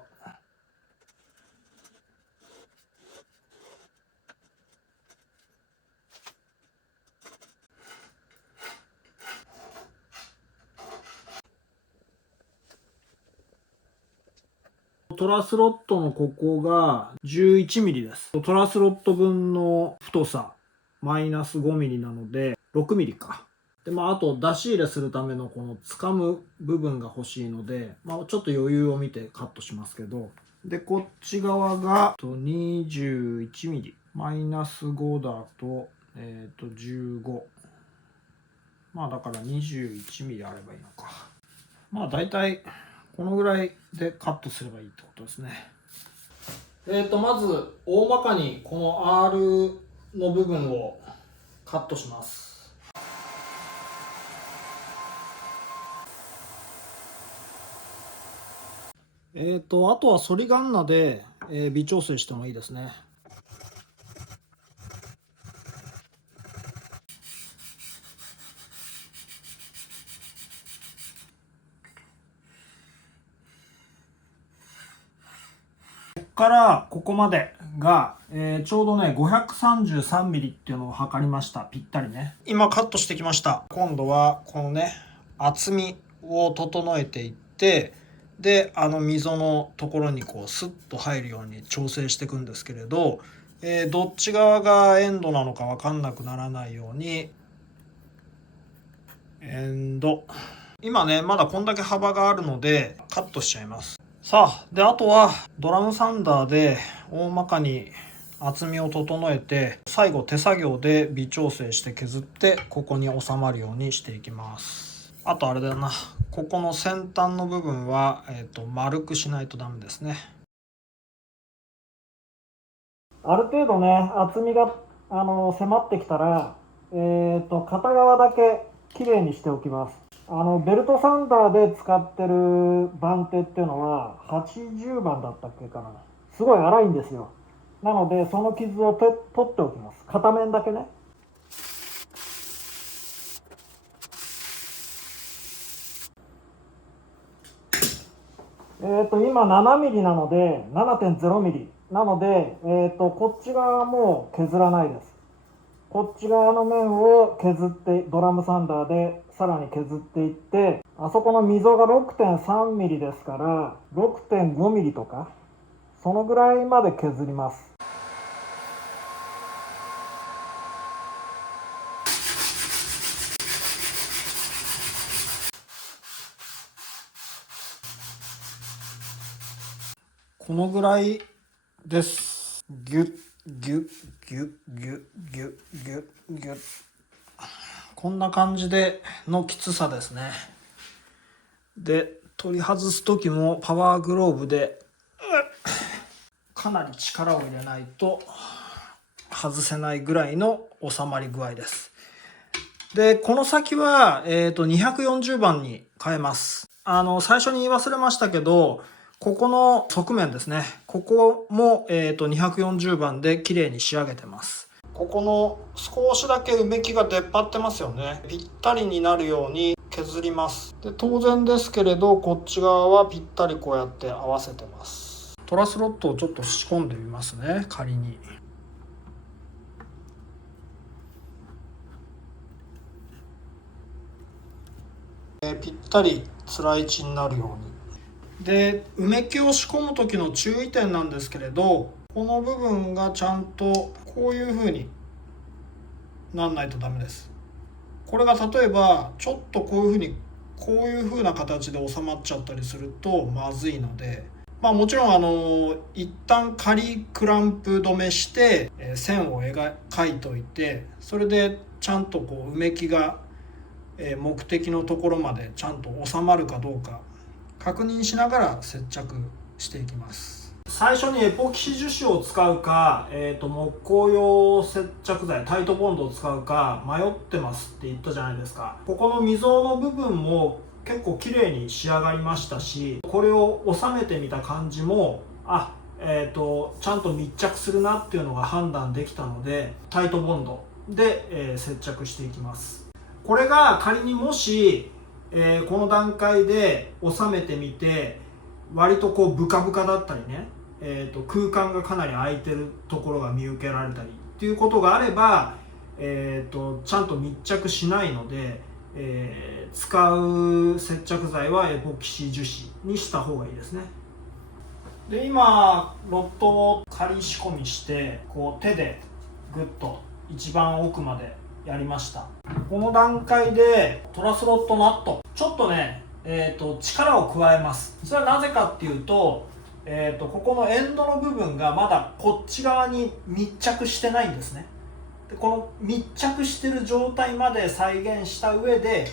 トラスロットのここが11ミリです。トラスロット分の太さマイナス5ミリなので6ミリか。であと出し入れするためのこの掴む部分が欲しいので、ちょっと余裕を見てカットしますけど、でこっち側が21ミリマイナス5だと15、だから21ミリあればいいのか。だいたいこのぐらいでカットすればいいってことですね。まず大まかにこの R の部分をカットします。あとは反りガンナで、微調整してもいいですね。こっからここまでが、ちょうどね 533mm っていうのを測りました。ぴったりね。今カットしてきました。今度はこのね厚みを整えていって、で溝のところにこうスッと入るように調整していくんですけれど、どっち側がエンドなのか分かんなくならないように、エンド、今ねまだこんだけ幅があるのでカットしちゃいます。さあ、であとはドラムサンダーで大まかに厚みを整えて、最後手作業で微調整して削ってここに収まるようにしていきます。あとあれだよな、ここの先端の部分は、丸くしないとダメですね。ある程度ね厚みが迫ってきたら、片側だけきれいにしておきます。ベルトサンダーで使ってる番手っていうのは80番だったっけかな。すごい粗いんですよ。なのでその傷を取っておきます。片面だけね。今7ミリなので 7.0 ミリなので、こっち側はもう削らないです。こっち側の面を削ってドラムサンダーでさらに削っていって、あそこの溝が 6.3 ミリですから 6.5 ミリとかそのぐらいまで削ります。このぐらいです。ギュッギュッギュッギュッギュッギュッギュッ、こんな感じでのきつさですね。で取り外す時もパワーグローブでかなり力を入れないと外せないぐらいの収まり具合です。でこの先は、240番に変えます。最初に言い忘れましたけど、ここの側面ですね、ここも、240番で綺麗に仕上げてます。ここの少しだけうめきが出っ張ってますよね。ぴったりになるように削ります。で当然ですけれど、こっち側はぴったりこうやって合わせてます。トラスロットをちょっと仕込んでみますね、仮に。ぴったりつらい位置になるように。でうめきを仕込む時の注意点なんですけれど、この部分がちゃんとこういう風になんないとダメです。これが例えばちょっとこういう風な形で収まっちゃったりするとまずいので、もちろん一旦仮クランプ止めして線を描いておいて、それでちゃんとこううめきが目的のところまでちゃんと収まるかどうか確認しながら接着していきます。最初にエポキシ樹脂を使うか、木工用接着剤タイトボンドを使うか迷ってますって言ったじゃないですか。ここの溝の部分も結構綺麗に仕上がりましたし、これを収めてみた感じもちゃんと密着するなっていうのが判断できたので、タイトボンドで、接着していきます。これが仮にもし、この段階で収めてみて割とこうブカブカだったりね、空間がかなり空いてるところが見受けられたりっていうことがあれば、ちゃんと密着しないので、使う接着剤はエポキシ樹脂にした方がいいですね。で今ロッドを仮仕込みしてこう手でグッと一番奥までやりました。この段階でトラスロットナットちょっとね、力を加えます。それはなぜかっていうと、ここのエンドの部分がまだこっち側に密着してないんですね。でこの密着してる状態まで再現した上で、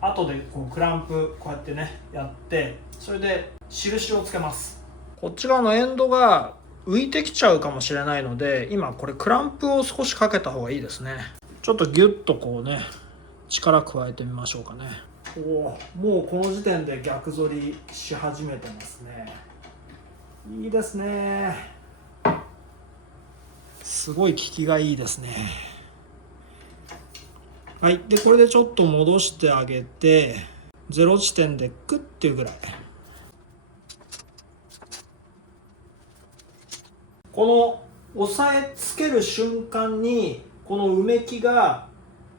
後でこうクランプこうやってねやって、それで印をつけます。こっち側のエンドが浮いてきちゃうかもしれないので、今これクランプを少しかけた方がいいですね。ちょっとギュッとこうね力加えてみましょうかね。もうこの時点で逆反りし始めてますね。いいですね。すごい効きがいいですね。はい、でこれでちょっと戻してあげて0地点でクッっていうぐらい。この押さえつける瞬間にこのうめきが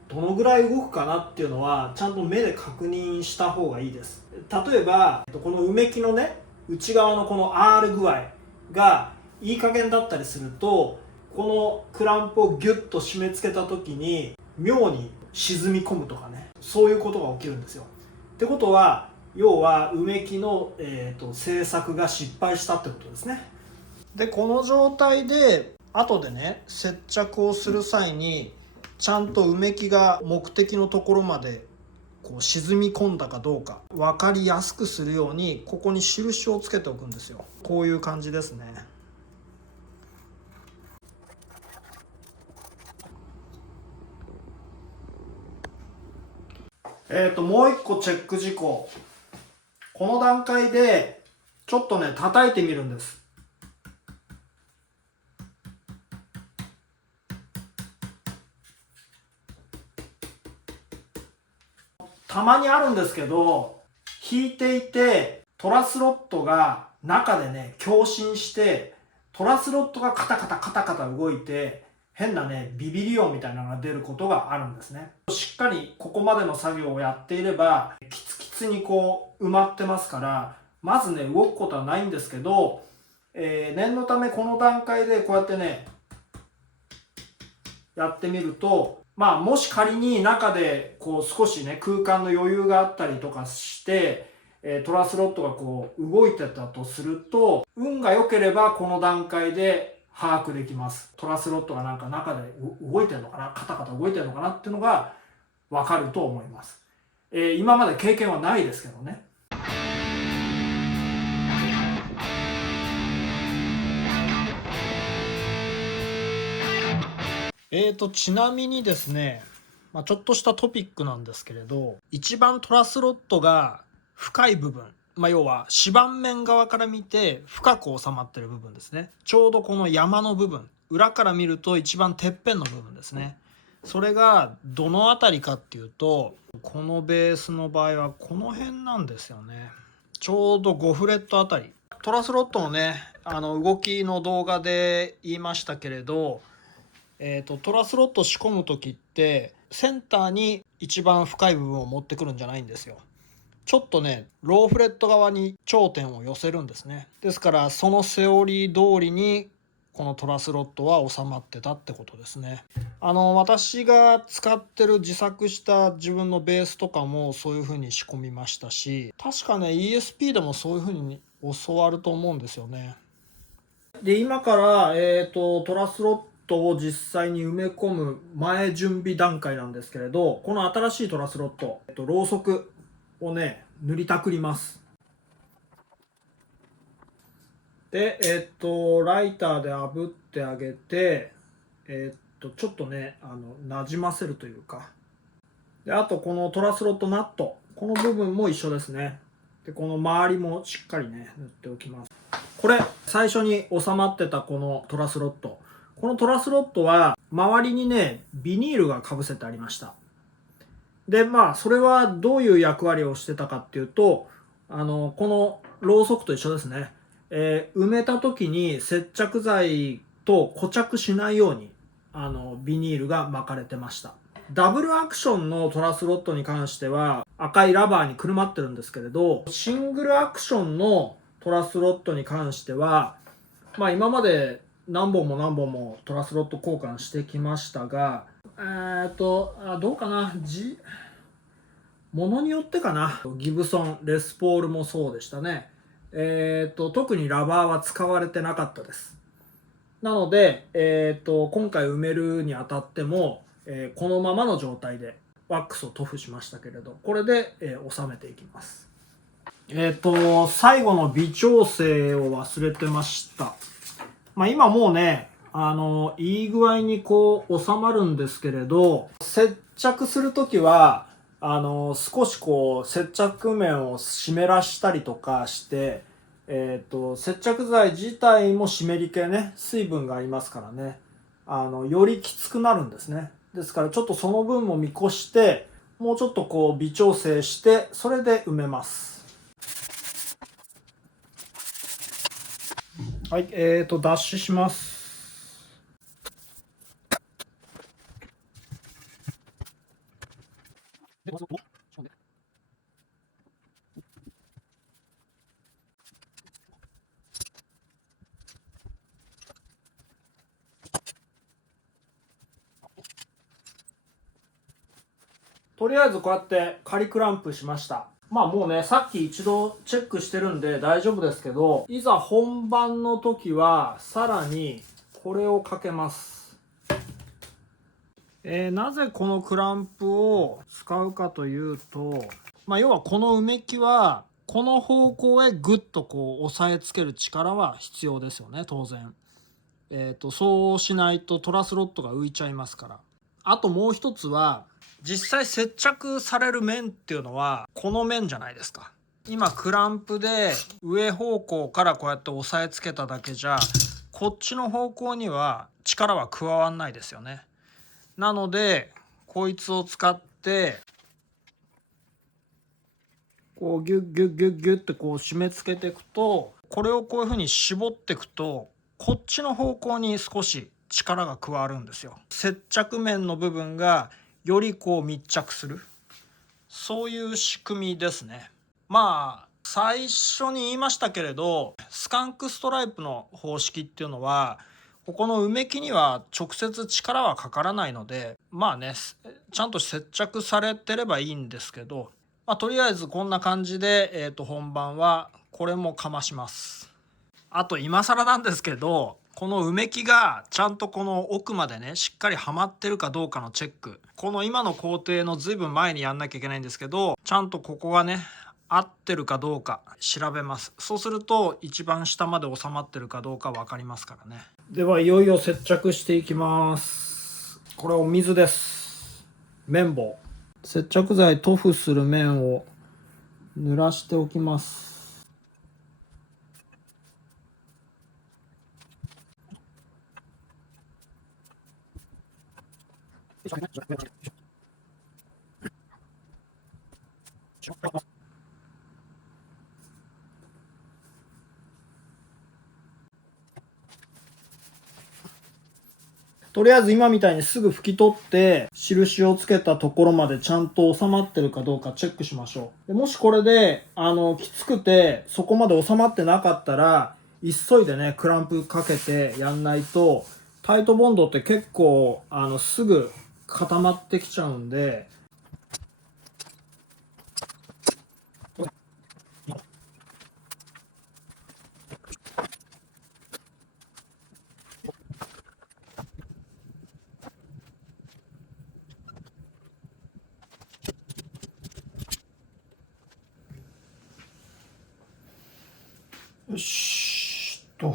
どのぐらい動くかなっていうのはちゃんと目で確認した方がいいです。例えばこのうめきのね内側のこの R 具合がいい加減だったりすると、このクランプをギュッと締め付けた時に妙に沈み込むとかね、そういうことが起きるんですよ。ってことは要はうめきの、製作が失敗したってことですね。でこの状態で後でね接着をする際にちゃんとうめきが目的のところまでこう沈み込んだかどうか分かりやすくするようにここに印をつけておくんですよ。こういう感じですね。もう一個チェック事項。この段階でちょっとね叩いてみるんです。たまにあるんですけど、弾いていてトラスロットが中でね共振してトラスロットがカタカタカタカタ動いて変なねビビリ音みたいなのが出ることがあるんですね。しっかりここまでの作業をやっていればキツキツにこう埋まってますから、まずね動くことはないんですけど、念のためこの段階でこうやってねやってみると、もし仮に中でこう少しね空間の余裕があったりとかしてトラスロットがこう動いてたとすると、運が良ければこの段階で把握できます。トラスロットがなんか中で動いてるのかな、カタカタ動いてるのかなっていうのが分かると思います。今まで経験はないですけどね。ちなみにですね、ちょっとしたトピックなんですけれど、一番トラスロットが深い部分、要は指板面側から見て深く収まってる部分ですね。ちょうどこの山の部分、裏から見ると一番てっぺんの部分ですね。それがどの辺りかっていうと、このベースの場合はこの辺なんですよね。ちょうど5フレットあたり。トラスロットのね動きの動画で言いましたけれど、トラスロット仕込む時ってセンターに一番深い部分を持ってくるんじゃないんですよ。ちょっとねローフレット側に頂点を寄せるんですね。ですからそのセオリー通りにこのトラスロットは収まってたってことですね。私が使ってる自作した自分のベースとかもそういう風に仕込みましたし、確かね ESP でもそういう風に教わると思うんですよね。で今から、トラスロットを実際に埋め込む前準備段階なんですけれど、この新しいトラスロット、ろうそくをね塗りたくります。でライターで炙ってあげて、ちょっとねなじませるというか、であとこのトラスロットナット、この部分も一緒ですね。でこの周りもしっかりね塗っておきます。これ最初に収まってたこのトラスロット、このトラスロットは周りにねビニールがかぶせてありました。でそれはどういう役割をしてたかっていうと、このろうそくと一緒ですね。埋めた時に接着剤と固着しないようにビニールが巻かれてました。ダブルアクションのトラスロットに関しては赤いラバーにくるまってるんですけれど、シングルアクションのトラスロットに関しては今まで何本もトラスロット交換してきましたが、どうかな、ものによってかな。ギブソン、レスポールもそうでしたね。特にラバーは使われてなかったです。なので、今回埋めるにあたっても、このままの状態でワックスを塗布しましたけれど、これで、収めていきます。最後の微調整を忘れてました。今もうねいい具合にこう収まるんですけれど、接着するときは少しこう接着面を湿らしたりとかして、接着剤自体も湿り気ね、水分がありますからね、よりきつくなるんですね。ですからちょっとその分も見越してもうちょっとこう微調整して、それで埋めます。はい、脱脂します。とりあえずこうやって仮クランプしました。まあもうね、さっき一度チェックしてるんで大丈夫ですけど、いざ本番の時はさらにこれをかけます。なぜこのクランプを使うかというと、要はこのうめきはこの方向へグッとこう押さえつける力は必要ですよね、当然。そうしないとトラスロットが浮いちゃいますから。あともう一つは、実際接着される面っていうのはこの面じゃないですか。今クランプで上方向からこうやって押さえつけただけじゃ、こっちの方向には力は加わんないですよね。なのでこいつを使ってこうギュッギュッギュッギュッってこう締め付けていくと、これをこういうふうに絞っていくとこっちの方向に少し力が加わるんですよ。接着面の部分がよりこう密着する、そういう仕組みですね。最初に言いましたけれど、スカンクストライプの方式っていうのはここのうめきには直接力はかからないので、ちゃんと接着されてればいいんですけど、とりあえずこんな感じで、本番はこれもかまします。あと今更なんですけど、このうめきがちゃんとこの奥までねしっかりはまってるかどうかのチェック、この今の工程のずいぶん前にやんなきゃいけないんですけど、ちゃんとここがね合ってるかどうか調べます。そうすると一番下まで収まってるかどうか分かりますからね。ではいよいよ接着していきます。これお水です。綿棒、接着剤塗布する面を濡らしておきます。とりあえず今みたいにすぐ拭き取って印をつけたところまでちゃんと収まってるかどうかチェックしましょう。でもしこれできつくてそこまで収まってなかったら、急いでねクランプかけてやんないと、タイトボンドって結構すぐ固まってきちゃうんで。よしと。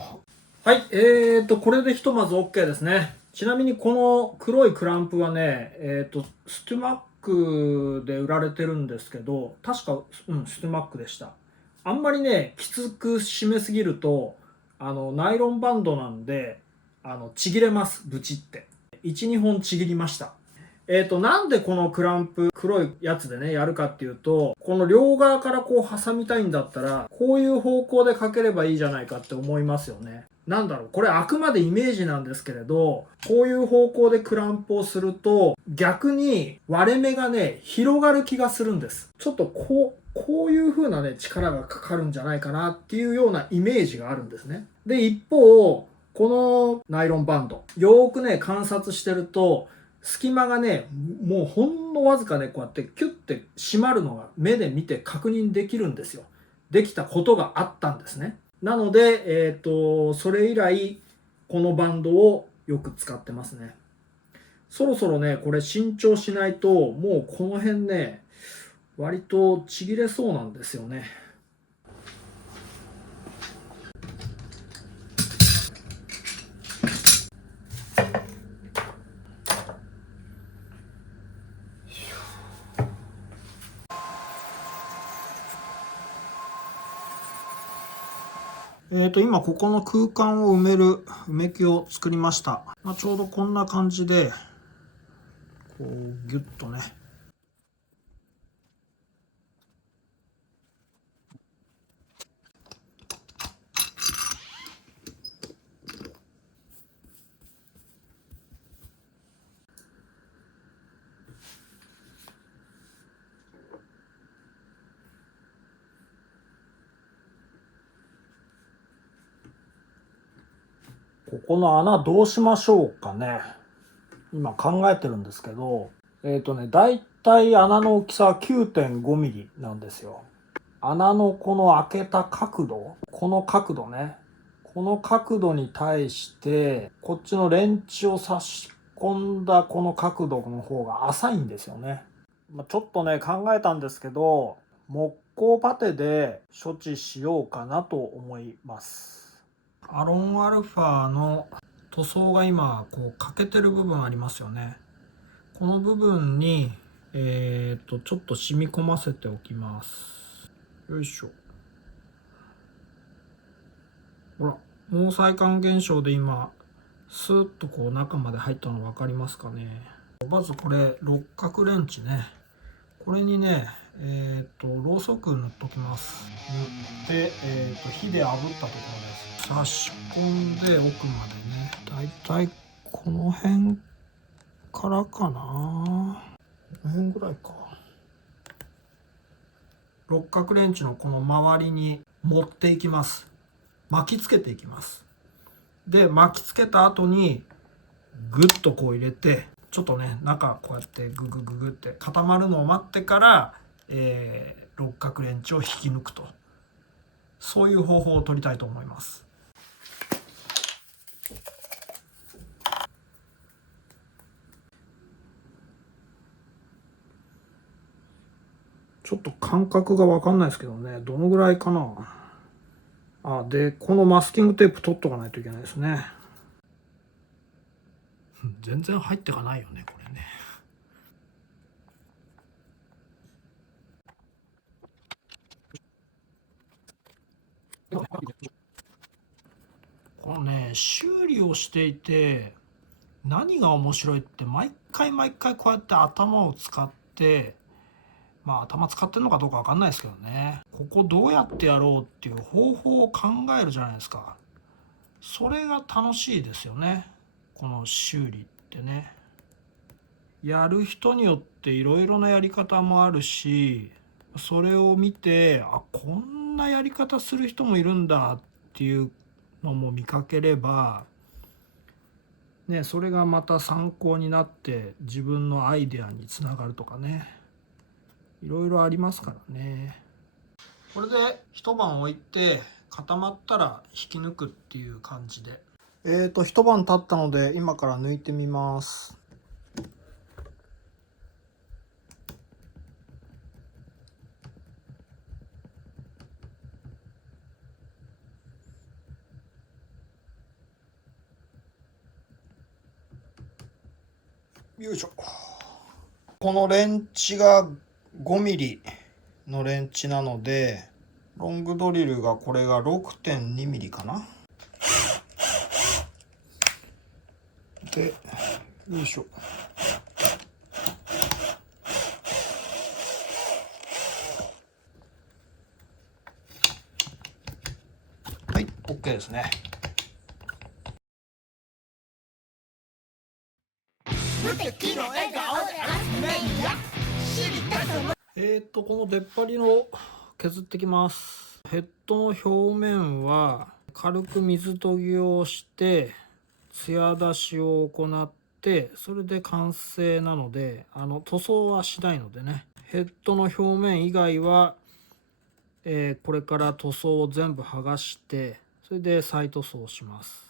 はい、これでひとまず OK ですね。ちなみにこの黒いクランプはね、ストゥマックで売られてるんですけど、確か、ストゥマックでした。あんまりね、きつく締めすぎると、ナイロンバンドなんで、ちぎれます、ブチって。1、2本ちぎりました。なんでこのクランプ黒いやつでねやるかっていうと、この両側からこう挟みたいんだったらこういう方向でかければいいじゃないかって思いますよね。なんだろう、これあくまでイメージなんですけれど、こういう方向でクランプをすると逆に割れ目がね広がる気がするんです。ちょっとこういう風なね力がかかるんじゃないかなっていうようなイメージがあるんですね。で一方このナイロンバンドよーくね観察してると、隙間がねもうほんのわずかねこうやってキュッて締まるのが目で見て確認できるんですよ。できたことがあったんですね。なので、それ以来このバンドをよく使ってますね。そろそろねこれ新調しないと、もうこの辺ね割とちぎれそうなんですよね。今ここの空間を埋める埋め木を作りました。ちょうどこんな感じでこうギュッとね。ここの穴どうしましょうかね。今考えてるんですけど、だいたい穴の大きさは 9.5 ミリなんですよ。穴のこの開けた角度、この角度ね。この角度に対して、こっちのレンチを差し込んだこの角度の方が浅いんですよね。ちょっとね、考えたんですけど、木工パテで処置しようかなと思います。アロンアルファの塗装が今こう欠けてる部分ありますよね。この部分にちょっと染み込ませておきます。よいしょ。ほら、毛細管現象で今スーッとこう中まで入ったの分かりますかね。まずこれ六角レンチね。これにね、ろうそく塗っときます。塗って、火で炙ったところです。差し込んで奥までね。だいたいこの辺からかな。この辺ぐらいか。六角レンチのこの周りに持っていきます。巻きつけていきます。で、巻きつけた後にグッとこう入れて、ちょっとね、中こうやってググググって固まるのを待ってから、六角レンチを引き抜くと。そういう方法を取りたいと思います。ちょっと感覚が分かんないですけどね、どのぐらいかな。で、このマスキングテープ取っとかないといけないですね。全然入ってかないよね、これね。このね、修理をしていて何が面白いって毎回こうやって頭を使って、頭使ってるのかどうか分かんないですけどね、ここどうやってやろうっていう方法を考えるじゃないですか。それが楽しいですよね、この修理ってね。やる人によっていろいろなやり方もあるし、それを見てこんなやり方する人もいるんだっていうのも見かければね、それがまた参考になって自分のアイデアにつながるとかね、いろいろありますからね。これで一晩置いて固まったら引き抜くっていう感じで。一晩経ったので今から抜いてみます。よいしょ。このレンチが5ミリのレンチなので、ロングドリルがこれが 6.2 ミリかな。で、よいしょ。はい、OK ですね。この出っ張りの削ってきます。ヘッドの表面は軽く水研ぎをして艶出しを行って、それで完成なので、塗装はしないのでね。ヘッドの表面以外は、これから塗装を全部剥がして、それで再塗装します。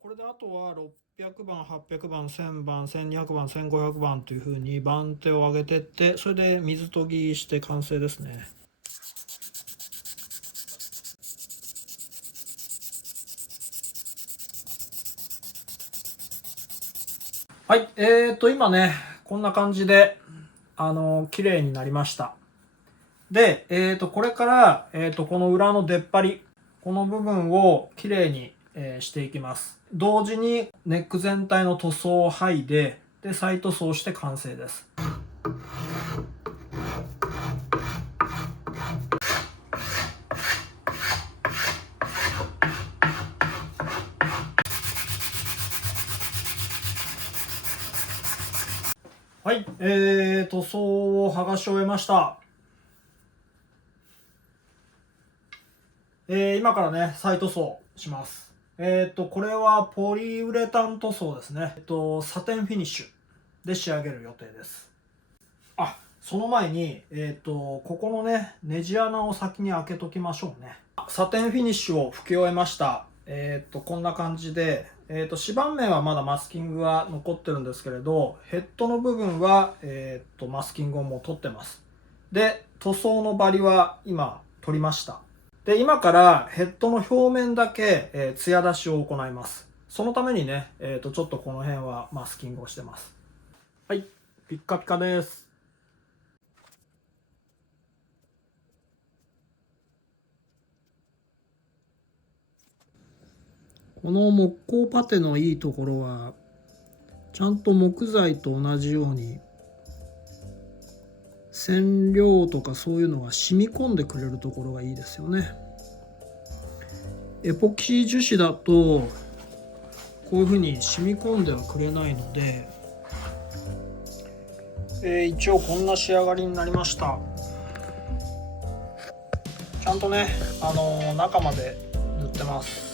これであとは600番、800番、1000番、1200番、1500番というふうに番手を上げていって、それで水研ぎして完成ですね。はい、今ね、こんな感じで、綺麗になりました。で、これから、この裏の出っ張り、この部分を綺麗にしていきます。同時にネック全体の塗装を剥いで、再塗装して完成です。はい、塗装を剥がし終えました。今からね、再塗装します。これはポリウレタン塗装ですね。サテンフィニッシュで仕上げる予定です。あ、その前に、ここのね、ネジ穴を先に開けときましょうね。サテンフィニッシュを拭き終えました。こんな感じで、指板面はまだマスキングが残ってるんですけれど、ヘッドの部分は、マスキングをもう取ってます。で、塗装のバリは今取りました。で、今からヘッドの表面だけ、艶出しを行います。そのためにね、ちょっとこの辺はマスキングをしてます。はい、ピッカピカです。この木工パテのいいところは、ちゃんと木材と同じように染料とかそういうのが染み込んでくれるところがいいですよね。エポキシ樹脂だとこういうふうに染み込んではくれないので、一応こんな仕上がりになりました。ちゃんとね、中まで塗ってます。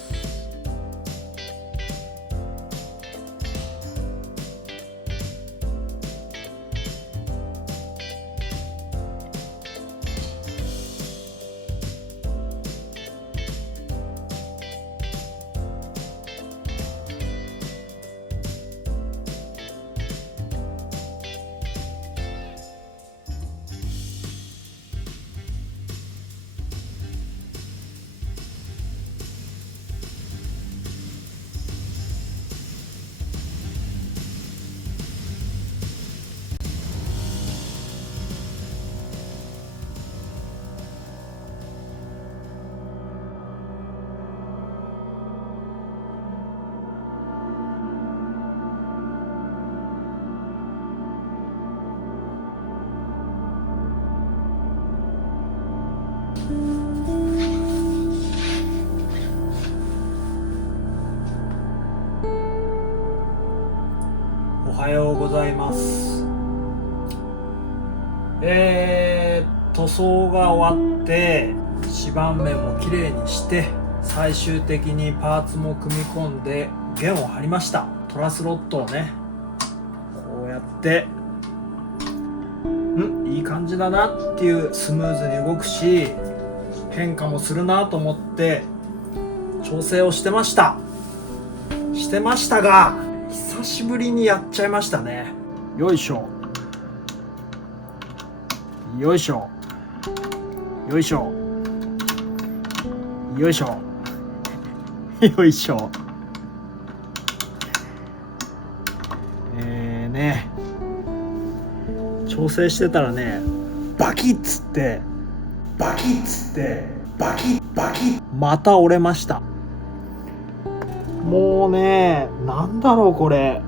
おはようございます。塗装が終わって指板面もきれいにして最終的にパーツも組み込んで弦を張りました。トラスロットをね、こうやっていい感じだなっていう、スムーズに動くし変化もするなと思って調整をしてましたが、久しぶりにやっちゃいましたね。よいしょよいしょよいしょよいしょよいしょ。ね、調整してたらね、バキッつってバキまた折れました。もうね、なんだろうこれ。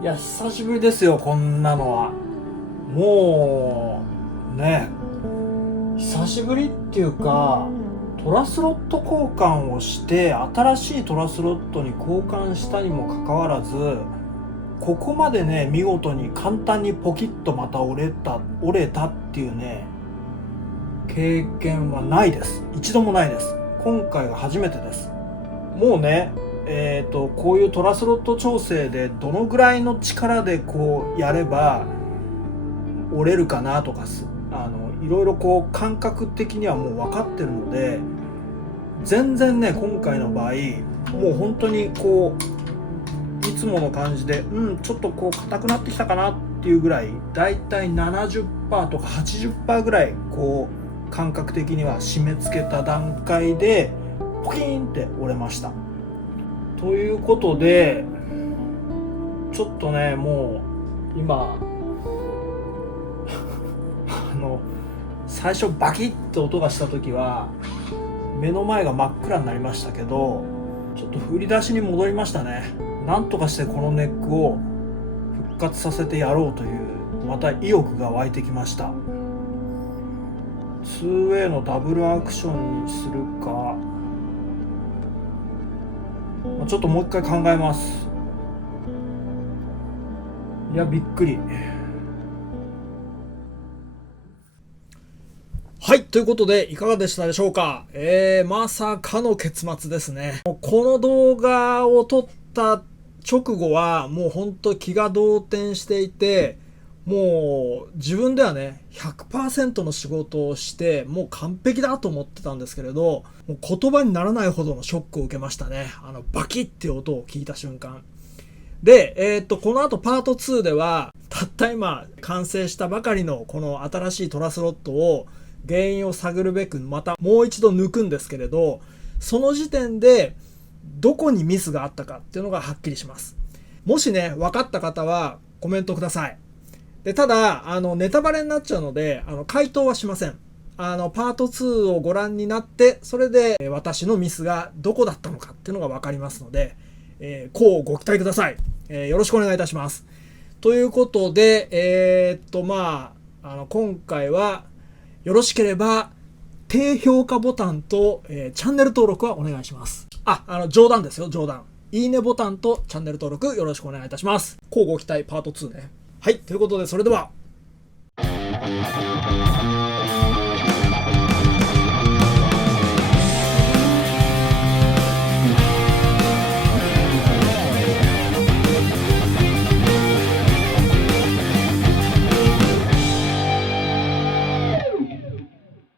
いや、久しぶりですよ、こんなのは。もうね、久しぶりっていうか、トラスロット交換をして新しいトラスロットに交換したにもかかわらず、ここまでね、見事に簡単にポキッとまた折れたっていうね、経験はないです。一度もないです。今回が初めてです。もうね、こういうトラスロット調整でどのぐらいの力でこうやれば折れるかなとかいろいろこう感覚的にはもう分かってるので、全然ね、今回の場合もう本当にこういつもの感じでちょっとこう硬くなってきたかなっていうぐらい、だいたい 70% とか 80% ぐらいこう感覚的には締め付けた段階でポキーンって折れました。ということで、ちょっとね、もう今最初バキッて音がした時は目の前が真っ暗になりましたけど、ちょっと振り出しに戻りましたね。なんとかしてこのネックを復活させてやろうという、また意欲が湧いてきました。 2way のダブルアクションにするか、ちょっともう一回考えます。いや、びっくり。はい。ということで、いかがでしたでしょうか。まさかの結末ですね。この動画を撮った直後は、もう本当気が動転していて、もう自分ではね、100% の仕事をして、もう完璧だと思ってたんですけれど、もう言葉にならないほどのショックを受けましたね。バキッっていう音を聞いた瞬間。で、この後パート2では、たった今完成したばかりのこの新しいトラスロットを原因を探るべくまたもう一度抜くんですけれど、その時点でどこにミスがあったかっていうのがはっきりします。もしね、分かった方はコメントください。で、ただ、ネタバレになっちゃうので、回答はしません。パート2をご覧になって、それで私のミスがどこだったのかっていうのが分かりますので、こうご期待ください。よろしくお願いいたします。ということで、今回は、よろしければ、低評価ボタンと、チャンネル登録はお願いします。冗談ですよ、冗談。いいねボタンとチャンネル登録よろしくお願いいたします。乞うご期待パート2ね。はい、ということで、それでは。